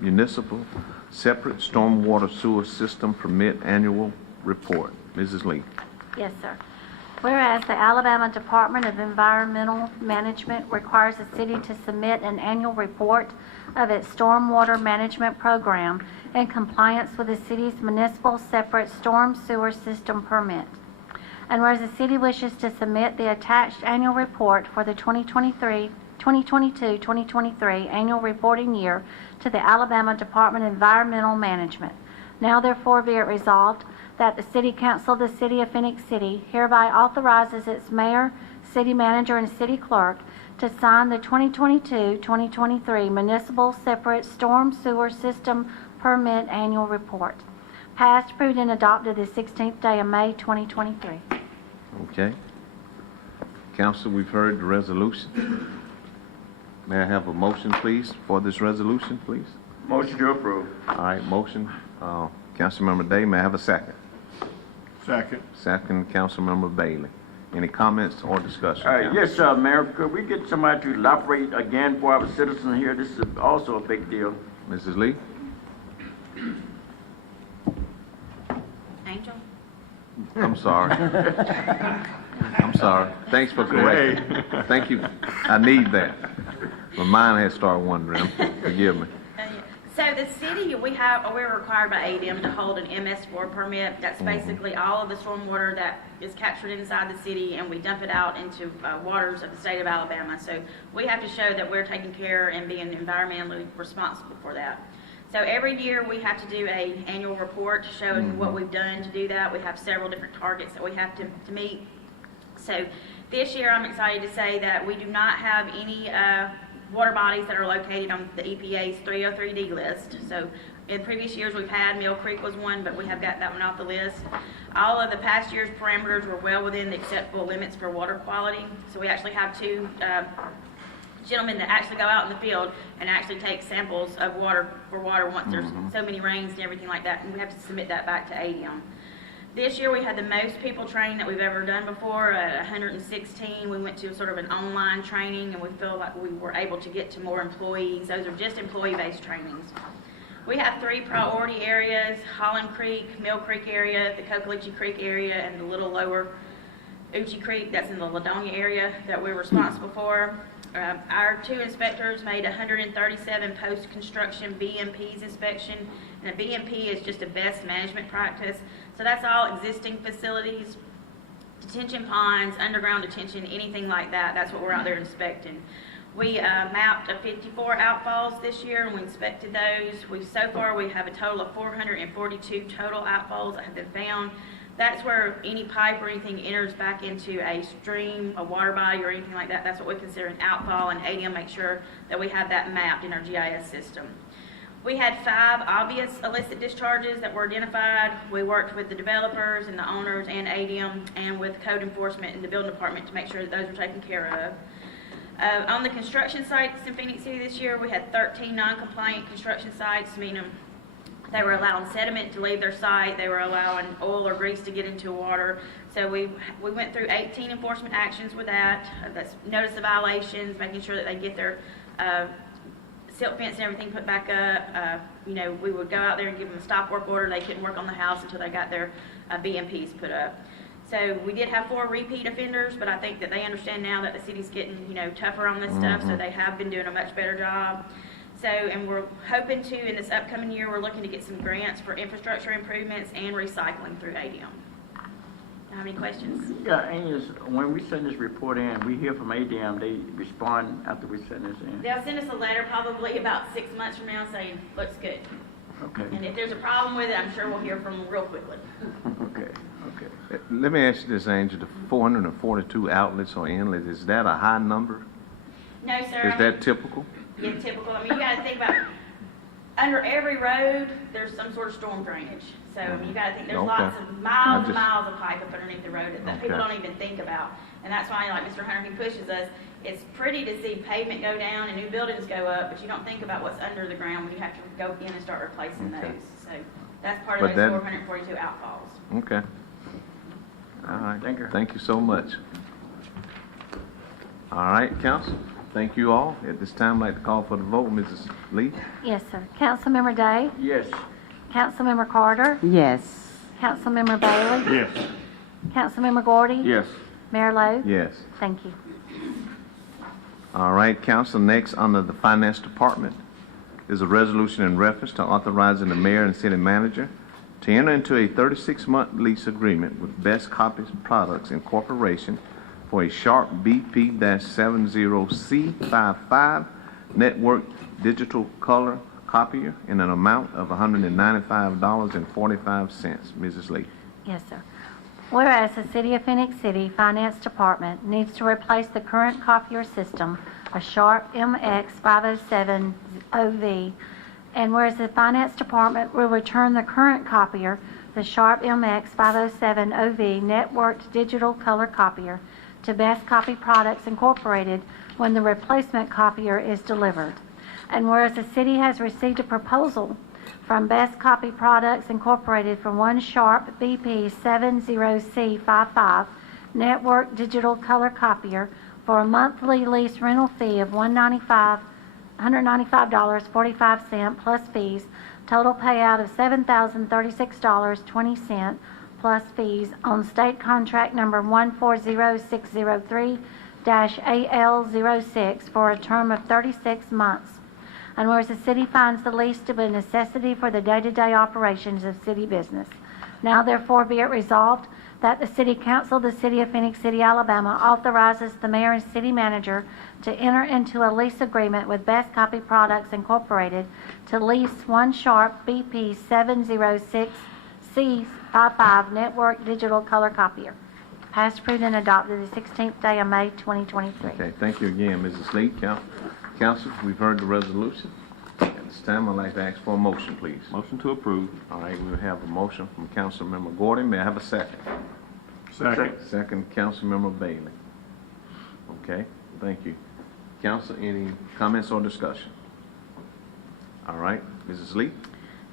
municipal separate stormwater sewer system permit annual report. Mrs. Lee. Yes, sir. Whereas the Alabama Department of Environmental Management requires the city to submit an annual report of its stormwater management program in compliance with the city's municipal separate storm sewer system permit. And whereas the city wishes to submit the attached annual report for the 2022-2023 annual reporting year to the Alabama Department of Environmental Management. Now therefore be it resolved that the City Council of the City of Phenix City hereby authorizes its mayor, city manager, and city clerk to sign the 2022-2023 municipal separate storm sewer system permit annual report. Passed, approved, and adopted the 16th day of May, 2023. Okay. Council, we've heard the resolution. May I have a motion, please, for this resolution, please? Motion to approve. All right, motion. Councilmember Day, may I have a second? Second. Second, Councilmember Bailey. Any comments or discussion? Yes, Mayor, could we get somebody to elaborate again for our citizens here? This is also a big deal. Mrs. Lee? Angel? I'm sorry. I'm sorry. Thanks for correcting. Thank you. I need that. My mind has started wandering. Forgive me. So the city, we're required by ADM to hold an MS4 permit. That's basically all of the stormwater that is captured inside the city, and we dump it out into waters of the state of Alabama. So we have to show that we're taking care and being environmentally responsible for that. So every year we have to do an annual report showing what we've done to do that. We have several different targets that we have to meet. So this year I'm excited to say that we do not have any water bodies that are located on the EPA's 303D list. So in previous years we've had, Mill Creek was one, but we have got that one off the list. All of the past year's parameters were well within the acceptable limits for water quality. So we actually have two gentlemen that actually go out in the field and actually take samples of water once there's so many rains and everything like that, and we have to submit that back to ADM. This year, we had the most people trained that we've ever done before, 116. We went to sort of an online training, and we feel like we were able to get to more employees. Those are just employee-based trainings. We have 3 priority areas: Holland Creek, Mill Creek area, the Cocaliche Creek area, and the little lower Uchi Creek, that's in the Ladonia area, that we're responsible for. Our 2 inspectors made 137 post-construction BMPs inspection, and a BMP is just a best management practice. So that's all existing facilities, detention ponds, underground detention, anything like that. That's what we're out there inspecting. We mapped 54 outfalls this year, and we inspected those. So far, we have a total of 442 total outfalls that have been found. That's where any pipe or anything enters back into a stream, a water body, or anything like that. That's what we consider an outfall, and ADM makes sure that we have that mapped in our GIS system. We had 5 obvious illicit discharges that were identified. We worked with the developers and the owners and ADM and with code enforcement and the building department to make sure that those were taken care of. On the construction sites in Phoenix City this year, we had 13 non-compliant construction sites, meaning they were allowing sediment to leave their site, they were allowing oil or grease to get into water. So we went through 18 enforcement actions with that. That's notice of violations, making sure that they get their silt fence and everything put back up. We would go out there and give them a stop work order. They couldn't work on the house until they got their BMPs put up. So we did have 4 repeat offenders, but I think that they understand now that the city's getting, tougher on this stuff, so they have been doing a much better job. So, and we're hoping to, in this upcoming year, we're looking to get some grants for infrastructure improvements and recycling through ADM. Have any questions? Yeah, Amy, when we send this report in, we hear from ADM, they respond after we send this in. They'll send us a letter probably about 6 months from now saying, looks good. Okay. And if there's a problem with it, I'm sure we'll hear from them real quickly. Okay. Let me ask you this, Angel, the 442 outlets or inlets, is that a high number? No, sir. Is that typical? Yeah, typical. I mean, you got to think about, under every road, there's some sort of storm drainage. So you got to think there's Okay. lots of miles and miles of pipe up underneath the road that people Okay. don't even think about. And that's why, like Mr. Hunter, he pushes us. It's pretty to see pavement go down and new buildings go up, but you don't think about what's under the ground when you have to go in and start replacing Okay. those. So that's part of But those that- 442 outfalls. Okay. All right. Thank you. Thank you so much. All right, council. Thank you all. At this time, I'd like to call for the vote. Mrs. Lee? Yes, sir. Councilmember Day? Yes. Councilmember Carter? Yes. Councilmember Bailey? Yes. Councilmember Gordy? Yes. Mayor Lo? Yes. Thank you. All right, council. Next, under the finance department, is a resolution in reference to authorizing the mayor and city manager to enter into a 36-month lease agreement with Best Copies Products Incorporation for a Sharp BP-70C55 network digital color copier in an amount of $195.45. Mrs. Lee. Yes, sir. Whereas the City of Phoenix City Finance Department needs to replace the current copier system, a Sharp MX507OV, and whereas the Finance Department will return the current copier, the Sharp MX507OV networked digital color copier, to Best Copy Products Incorporated when the replacement copier is delivered. And whereas the city has received a proposal from Best Copy Products Incorporated for one Sharp BP70C55 network digital color copier for a monthly lease rental fee of $195.45 plus fees, total payout of $7,036.20 plus fees on state contract number 140603-AL06 for a term of 36 months. And whereas the city finds the lease to be a necessity for the day-to-day operations of city business. Now therefore be it resolved that the City Council of the City of Phoenix City, Alabama authorizes the mayor and city manager to enter into a lease agreement with Best Copy Products Incorporated to lease one Sharp BP706C55 network digital color copier. Passed, approved, and adopted the 16th day of May 2023. Okay, thank you again, Mrs. Lee. Council, we've heard the resolution. At this time, I'd like to ask for a motion, please. Motion to approve. All right, we'll have a motion from Councilmember Gordon. May I have a second? Second, Councilmember Bailey. Okay, thank you. Council, any comments or discussion? All right, Mrs. Lee?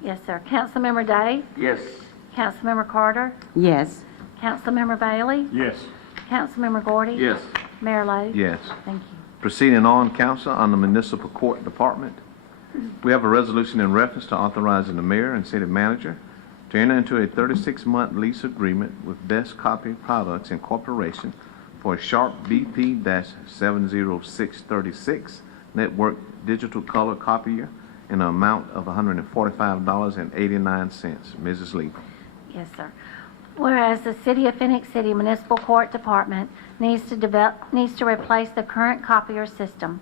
Yes, sir. Councilmember Day? Yes. Councilmember Carter? Yes. Councilmember Bailey? Yes. Councilmember Gordy? Yes. Mayor Lo? Yes. Thank you. Proceeding on, council, on the municipal court department. We have a resolution in reference to authorizing the mayor and city manager to enter into a 36-month lease agreement with Best Copy Products Incorporation for a Sharp BP-70636 network digital color copier in an amount of $145.89. Mrs. Lee. Yes, sir. Whereas the City of Phenix City Municipal Court Department needs to replace the current copier system.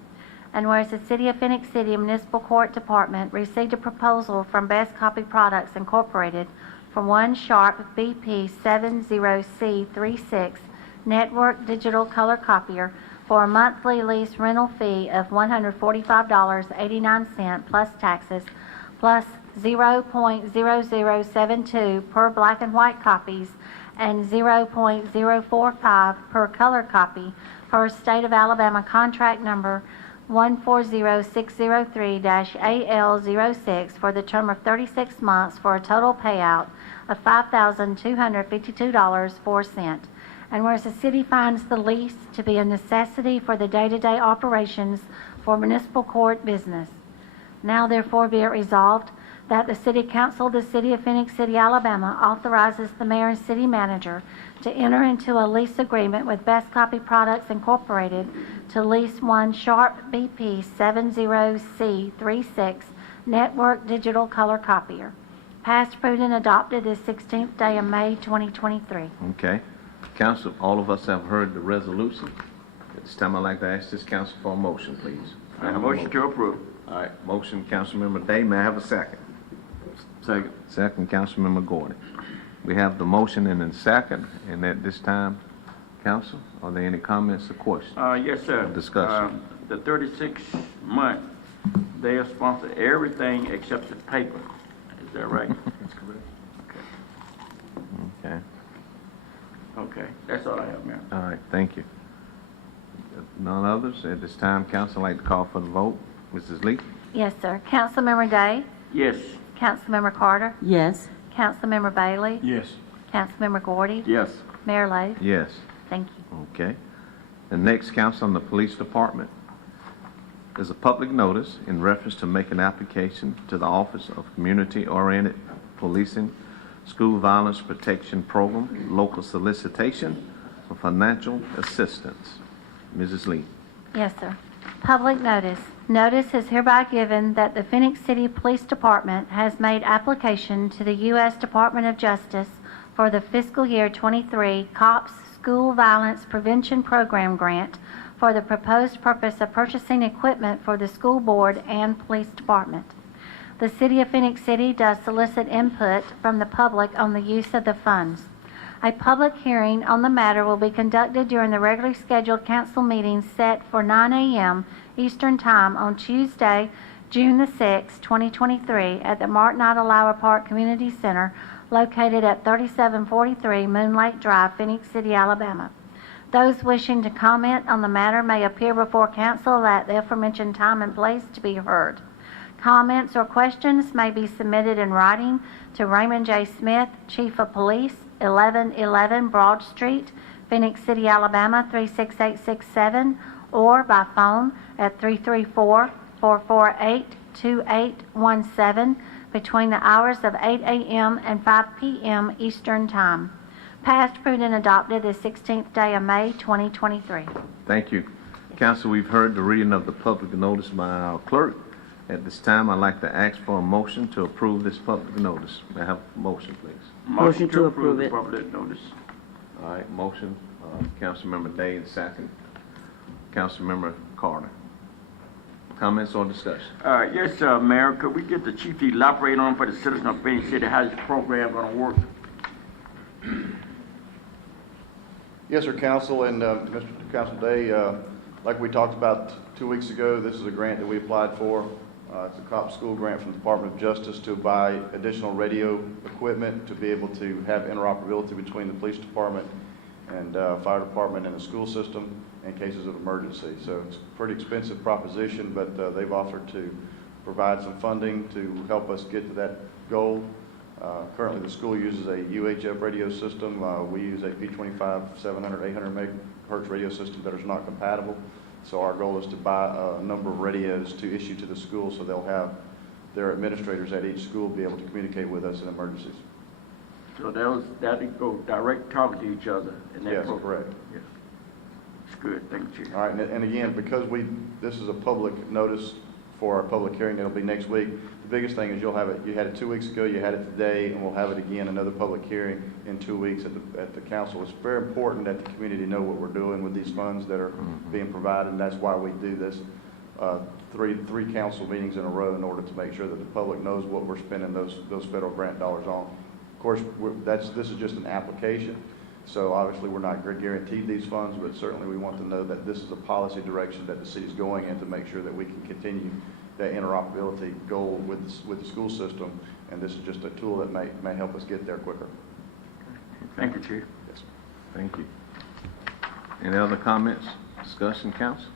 And whereas the City of Phenix City Municipal Court Department received a proposal from Best Copy Products Incorporated for one Sharp BP-70C36 network digital color copier for a monthly lease rental fee of $145.89 plus taxes, plus 0.0072 per black and white copies and 0.045 per color copy for State of Alabama contract number 140603-AL06 for the term of 36 months for a total payout of $5,252.04. And whereas the city finds the lease to be a necessity for the day-to-day operations for municipal court business. Now therefore be it resolved that the City Council of the City of Phenix City, Alabama authorizes the mayor and city manager to enter into a lease agreement with Best Copy Products Incorporated to lease one Sharp BP-70C36 network digital color copier. Passed, approved, and adopted this 16th day of May 2023. Okay. Council, all of us have heard the resolution. At this time, I'd like to ask this council for a motion, please. I have a motion to approve. All right, motion, Councilmember Day. May I have a second? Second. Second, Councilmember Gordon. We have the motion and then second, and at this time, council, are there any comments or questions? Yes, sir. Discussion. The 36-month, they'll sponsor everything except the paper. Is that right? That's correct. Okay. Okay, that's all I have, Mayor. All right, thank you. None others? At this time, council, I'd like to call for the vote. Mrs. Lee? Yes, sir. Councilmember Day? Yes. Councilmember Carter? Yes. Councilmember Bailey? Yes. Councilmember Gordy? Yes. Mayor Lo? Yes. Thank you. Okay. The next, council, on the police department. There's a public notice in reference to make an application to the Office of Community-Oriented Policing School Violence Protection Program, local solicitation for financial assistance. Mrs. Lee. Yes, sir. Public notice. Notice is hereby given that the Phenix City Police Department has made application to the U.S. Department of Justice for the fiscal year 23 COPS School Violence Prevention Program grant for the proposed purpose of purchasing equipment for the school board and police department. The City of Phenix City does solicit input from the public on the use of the funds. A public hearing on the matter will be conducted during the regularly scheduled council meeting set for 9 a.m. Eastern Time on Tuesday, June the 6th, 2023 at the Martin Idlehour Park Community Center located at 3743 Moonlight Drive, Phenix City, Alabama. Those wishing to comment on the matter may appear before council at the aforementioned time and place to be heard. Comments or questions may be submitted in writing to Raymond J. Smith, Chief of Police, 1111 Broad Street, Phenix City, Alabama 36867, or by phone at 334-448-2817 between the hours of 8 a.m. and 5 p.m. Eastern Time. Passed, approved, and adopted the 16th day of May 2023. Thank you. Council, we've heard the reading of the public notice by our clerk. At this time, I'd like to ask for a motion to approve this public notice. May I have a motion, please? Motion to approve the it. public notice. All right, motion, Councilmember Day, and second, Councilmember Carter. Comments or discussion? Yes, Mayor, could we get the chief to elaborate on for the citizens of Phenix City how this program gonna work? Yes, sir, Council, and Mr. Council Day, like we talked about 2 weeks ago, this is a grant that we applied for. It's a COP school grant from the Department of Justice to buy additional radio equipment to be able to have interoperability between the police department and fire department and the school system in cases of emergency. So it's a pretty expensive proposition, but they've offered to provide some funding to help us get to that goal. Currently, the school uses a UHF radio system. We use a P25 700, 800 megahertz radio system that is not compatible. So our goal is to buy a number of radios to issue to the school so they'll have their administrators at each school be able to communicate with us in emergencies. So that go direct talking to each other in that Yes, program? correct. Yes. It's good, thank you, Chief. All right, and again, because this is a public notice for our public hearing that'll be next week, the biggest thing is you'll have it, you had it 2 weeks ago, you had it today, and we'll have it again, another public hearing in 2 weeks at the council. It's very important that the community know what we're doing with these funds that are being provided, and that's why we do this three council meetings in a row in order to make sure that the public knows what we're spending those federal grant dollars on. Of course, this is just an application, so obviously we're not guaranteed these funds, but certainly we want to know that this is a policy direction that the city's going in to make sure that we can continue that interoperability goal with the school system, and this is just a tool that may help us get there quicker. Thank you, Chief. Yes. Thank you. Any other comments, discussion, council?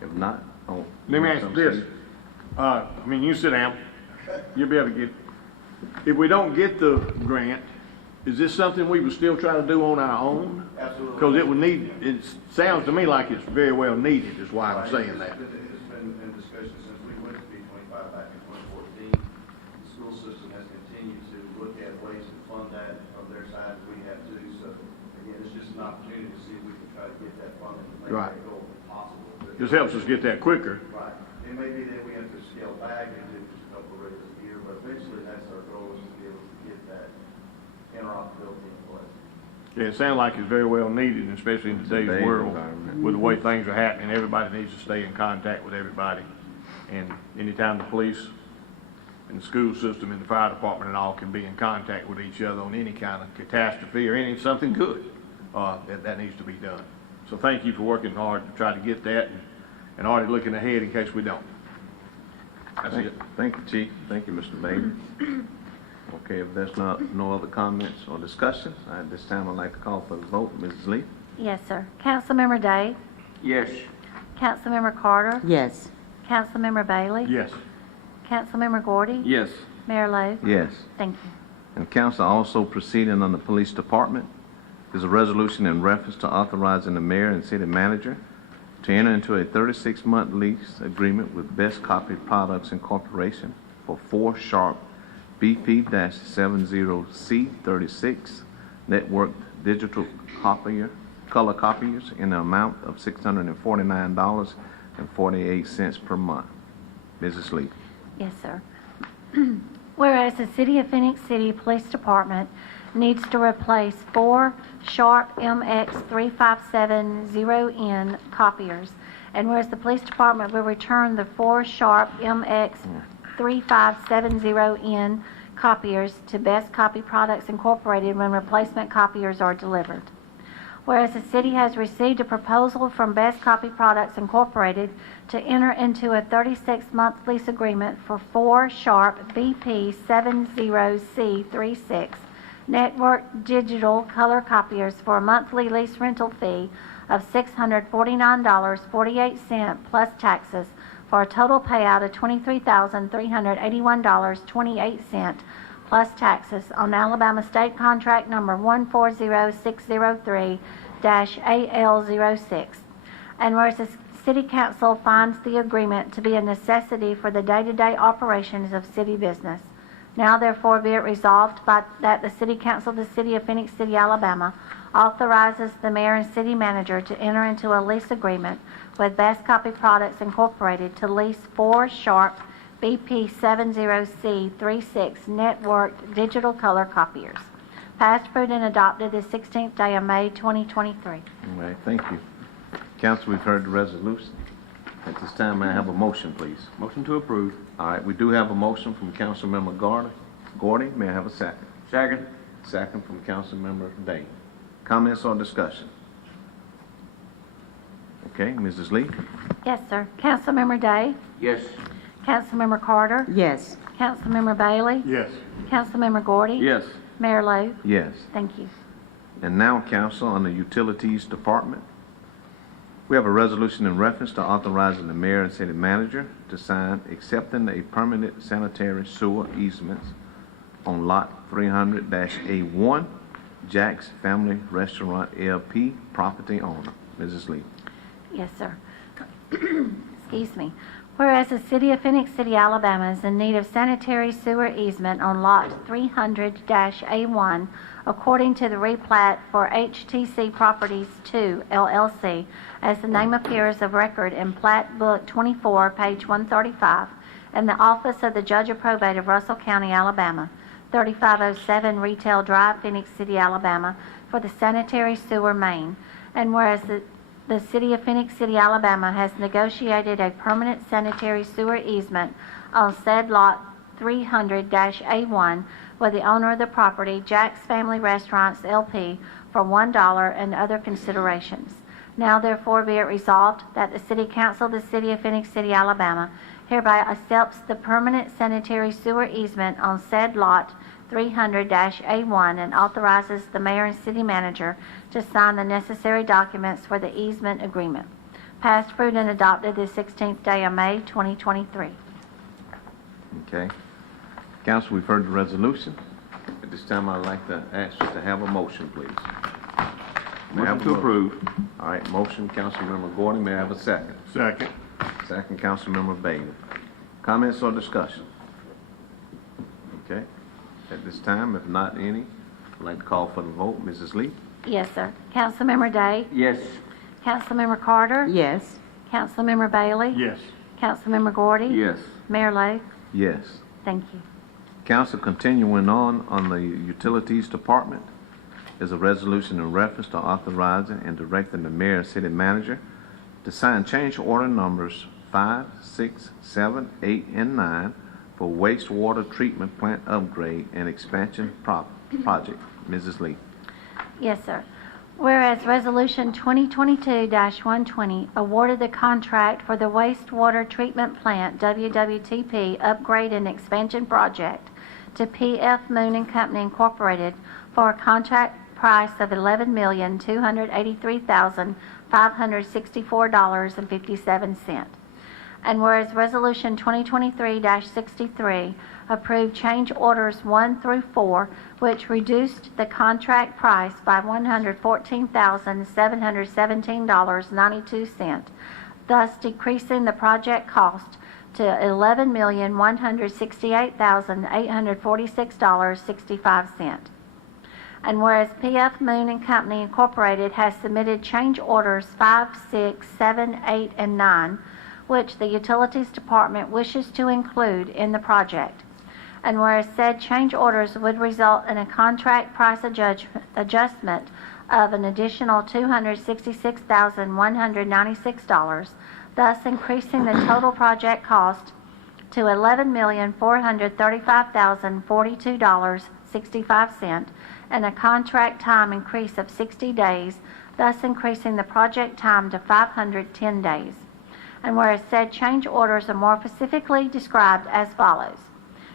If not, Let me ask you this. I mean, you sit down, you'll be able to get, if we don't get the grant, is this something we would still try to do on our own? Absolutely. Because it sounds to me like it's very well needed, is why I'm saying that. It's been in discussion since we went to B25 back in 2014. The school system has continued to look at ways to fund that from their side as we have too. So again, it's just an opportunity to see if we can try to get that funding to make Right. that goal possible. Just helps us get that quicker. Right. It may be that we have to scale back and do just a couple of raises a year, but eventually that's our goal, is to be able to get that interoperability in place. Yeah, it sounds like it's very well needed, especially in today's Today's world, environment. with the way things are happening. Everybody needs to stay in contact with everybody. And anytime the police and the school system and the fire department and all can be in contact with each other on any kind of catastrophe or something good, that needs to be done. So thank you for working hard to try to get that, and already looking ahead in case we don't. That's it. Thank you, Chief. Thank you, Mr. Bailey. Okay, if there's no other comments or discussion, at this time I'd like to call for the vote. Mrs. Lee? Yes, sir. Councilmember Day? Yes. Councilmember Carter? Yes. Councilmember Bailey? Yes. Councilmember Gordy? Yes. Mayor Lo? Yes. Thank you. And council also proceeding on the police department is a resolution in reference to authorizing the mayor and city manager to enter into a 36-month lease agreement with Best Copy Products Incorporation for 4 Sharp BP-70C36 networked digital color copiers in the amount of $649.48 per month. Mrs. Lee. Yes, sir. Whereas the City of Phoenix City Police Department needs to replace 4 Sharp MX3570N copiers, and whereas the police department will return the 4 Sharp MX3570N copiers to Best Copy Products Incorporated when replacement copiers are delivered. Whereas the city has received a proposal from Best Copy Products Incorporated to enter into a 36-month lease agreement for 4 Sharp BP-70C36 network digital color copiers for a monthly lease rental fee of $649.48 plus taxes, for a total payout of $23,381.28 plus taxes on Alabama State Contract Number 140603-AL06. And whereas the City Council finds the agreement to be a necessity for the day-to-day operations of city business. Now therefore be it resolved that the City Council of the City of Phoenix City, Alabama authorizes the mayor and city manager to enter into a lease agreement with Best Copy Products Incorporated to lease 4 Sharp BP-70C36 networked digital color copiers. Passed, approved, and adopted the 16th day of May 2023. All right, thank you. Council, we've heard the resolution. At this time, may I have a motion, please? Motion to approve. All right, we do have a motion from Councilmember Gordy. May I have a second? Second. Second from Councilmember Day. Comments or discussion? Okay, Mrs. Lee? Yes, sir. Councilmember Day? Yes. Councilmember Carter? Yes. Councilmember Bailey? Yes. Councilmember Gordy? Yes. Mayor Lo? Yes. Thank you. And now, council, on the Utilities Department, we have a resolution in reference to authorizing the mayor and city manager to sign accepting a permanent sanitary sewer easements on Lot 300-A1, Jack's Family Restaurant LP, property owner. Mrs. Lee. Yes, sir. Excuse me. Whereas the City of Phenix City, Alabama is in need of sanitary sewer easement on Lot 300-A1 according to the replat for HTC Properties 2, LLC, as the name appears of record in Plat Book 24, page 135, in the Office of the Judge of Probate of Russell County, Alabama, 3507 Retail Drive, Phenix City, Alabama, for the sanitary sewer main. And whereas the City of Phenix City, Alabama has negotiated a permanent sanitary sewer easement on said Lot 300-A1 with the owner of the property, Jack's Family Restaurants LP, for $1 and other considerations. Now therefore be it resolved that the City Council of the City of Phenix City, Alabama hereby accepts the permanent sanitary sewer easement on said Lot 300-A1 and authorizes the mayor and city manager to sign the necessary documents for the easement agreement. Passed, approved, and adopted the 16th day of May, 2023. Okay. Council, we've heard the resolution. At this time, I'd like to ask you to have a motion, please. May I have Motion to approve. All right, motion, Councilmember Gordon. May I have a second? Second. Second, Councilmember Bailey. Comments or discussion? Okay. At this time, if not any, I'd like to call for the vote. Mrs. Lee? Yes, sir. Councilmember Day? Yes. Councilmember Carter? Yes. Councilmember Bailey? Yes. Councilmember Gordy? Yes. Mayor Lo? Yes. Thank you. Council, continuing on the Utilities Department, is a resolution in reference to authorizing and directing the mayor and city manager to sign change order numbers 5, 6, 7, 8, and 9 for wastewater treatment plant upgrade and expansion project. Mrs. Lee. Yes, sir. Whereas Resolution 2022-120 awarded the contract for the wastewater treatment plant WWTP upgrade and expansion project to P.F. Moon and Company Incorporated for a contract price of $11,283,564.57. And whereas Resolution 2023-63 approved change orders 1 through 4, which reduced the contract price by $114,717.92, thus decreasing the project cost to $11,168,846.65. And whereas P.F. Moon and Company Incorporated has submitted change orders 5, 6, 7, 8, and 9, which the Utilities Department wishes to include in the project. And whereas said change orders would result in a contract price adjustment of an additional $266,196, thus increasing the total project cost to $11,435,042.65, and a contract time increase of 60 days, thus increasing the project time to 510 days. And whereas said change orders are more specifically described as follows.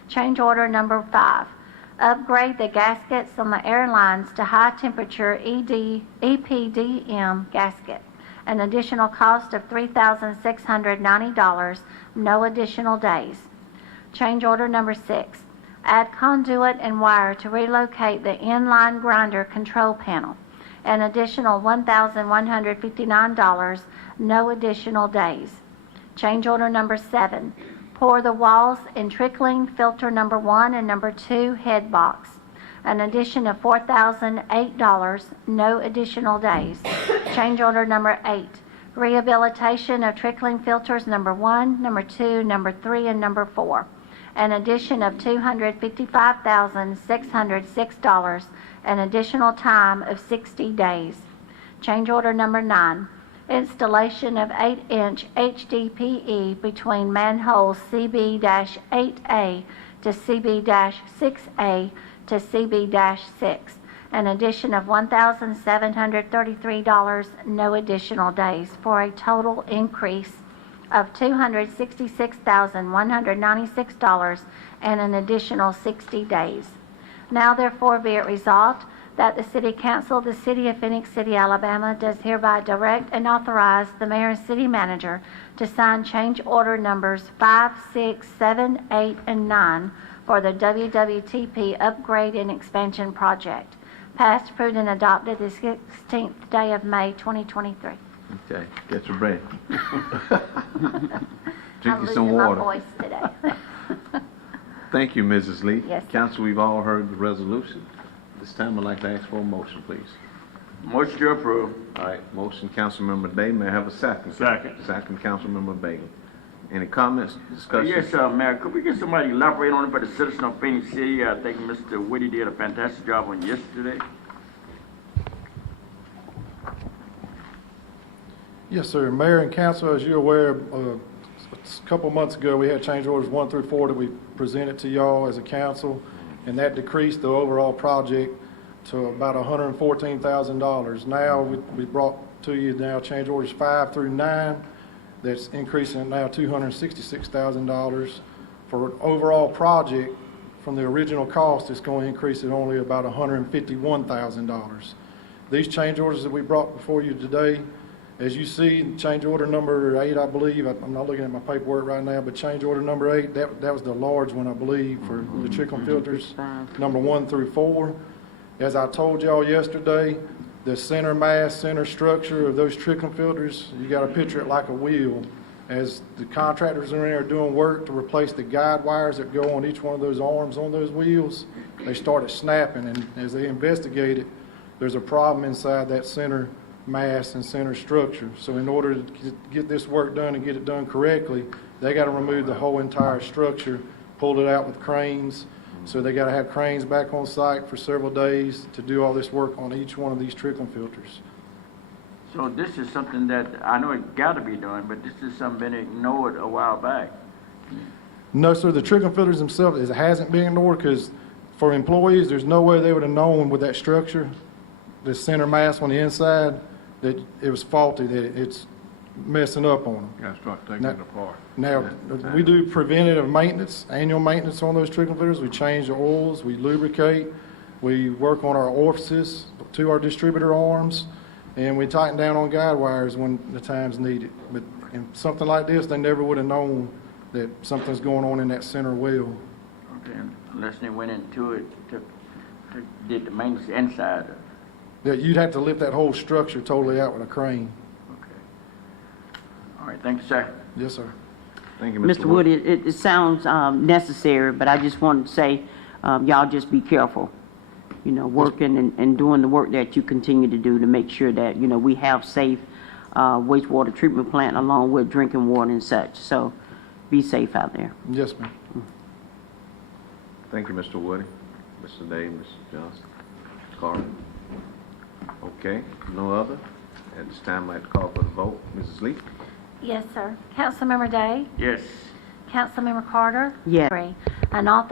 Change order number 5, upgrade the gaskets on the airlines to high temperature EPDM gasket, an additional cost of $3,690, no additional days. Change order number 6, add conduit and wire to relocate the inline grinder control panel, an additional $1,159, no additional days. Change order number 7, pour the walls in trickling filter number 1 and number 2 head box, an addition of $4,008, no additional days. Change order number 8, rehabilitation of trickling filters number 1, number 2, number 3, and number 4, an addition of $255,606, an additional time of 60 days. Change order number 9, installation of 8-inch HDPE between manholes CB-8A to CB-6A to CB-6, an addition of $1,733, no additional days, for a total increase of $266,196 and an additional 60 days. Now therefore be it resolved that the City Council of the City of Phenix City, Alabama does hereby direct and authorize the mayor and city manager to sign change order numbers 5, 6, 7, 8, and 9 for the WWTP Upgrade and Expansion Project. Passed, approved, and adopted the 16th day of May, 2023. Okay, get your breath. Drink I'm you some losing my water. voice today. Thank you, Mrs. Lee. Yes, sir. Council, we've all heard the resolution. This time I'd like to ask for a motion, please. Motion to approve. All right, motion, Councilmember Day. May I have a second? Second. Second, Councilmember Bailey. Any comments, discussion? Yes, Mayor, could we get somebody to elaborate on it for the citizen of Phoenix City? I think Mr. Whitty did a fantastic job on yesterday. Yes, sir. Mayor and council, as you're aware, a couple months ago, we had change orders 1 through 4 that we presented to y'all as a council, and that decreased the overall project to about $114,000. Now, we brought to you now change orders 5 through 9. That's increasing it now $266,000. For an overall project, from the original cost, it's going to increase it only about $151,000. These change orders that we brought before you today, as you see, change order number 8, I believe, I'm not looking at my paperwork right now, but change order number 8, that was the large one, I believe, for the trickle filters, number 1 through 4. As I told y'all yesterday, the center mass, center structure of those trickle filters, you got to picture it like a wheel. As the contractors are in there doing work to replace the guide wires that go on each one of those arms on those wheels, they started snapping, and as they investigated, there's a problem inside that center mass and center structure. So in order to get this work done and get it done correctly, they got to remove the whole entire structure, pull it out with cranes. So they got to have cranes back on site for several days to do all this work on each one of these trickling filters. So this is something that I know it got to be done, but this is something been ignored a while back. No, sir, the trickling filters themselves, it hasn't been ignored because for employees, there's no way they would have known with that structure, the center mass on the inside, that it was faulty, that it's messing up on them. Got to start taking it apart. Now, we do preventative maintenance, annual maintenance on those trickle filters. We change the oils, we lubricate, we work on our orifices to our distributor arms, and we tighten down on guide wires when the time's needed. But in something like this, they never would have known that something's going on in that center wheel. Okay, unless they went into it to did the maintenance inside. That you'd have to lift that whole structure totally out with a crane. Okay. All right, thank you, sir. Yes, sir. Thank you, Mr. Wood, it sounds necessary, but I just wanted to say, y'all just be careful, you know, working and doing the work that you continue to do to make sure that, you know, we have safe wastewater treatment plant along with drinking water and such. So be safe out there. Yes, ma'am. Thank you, Mr. Woody, Mr. Day, Mr. Johnson, Mr. Carter. Okay, no other. At this time, I'd like to call for the vote. Mrs. Lee? Yes, sir. Councilmember Day? Yes. Councilmember Carter? Yes. An author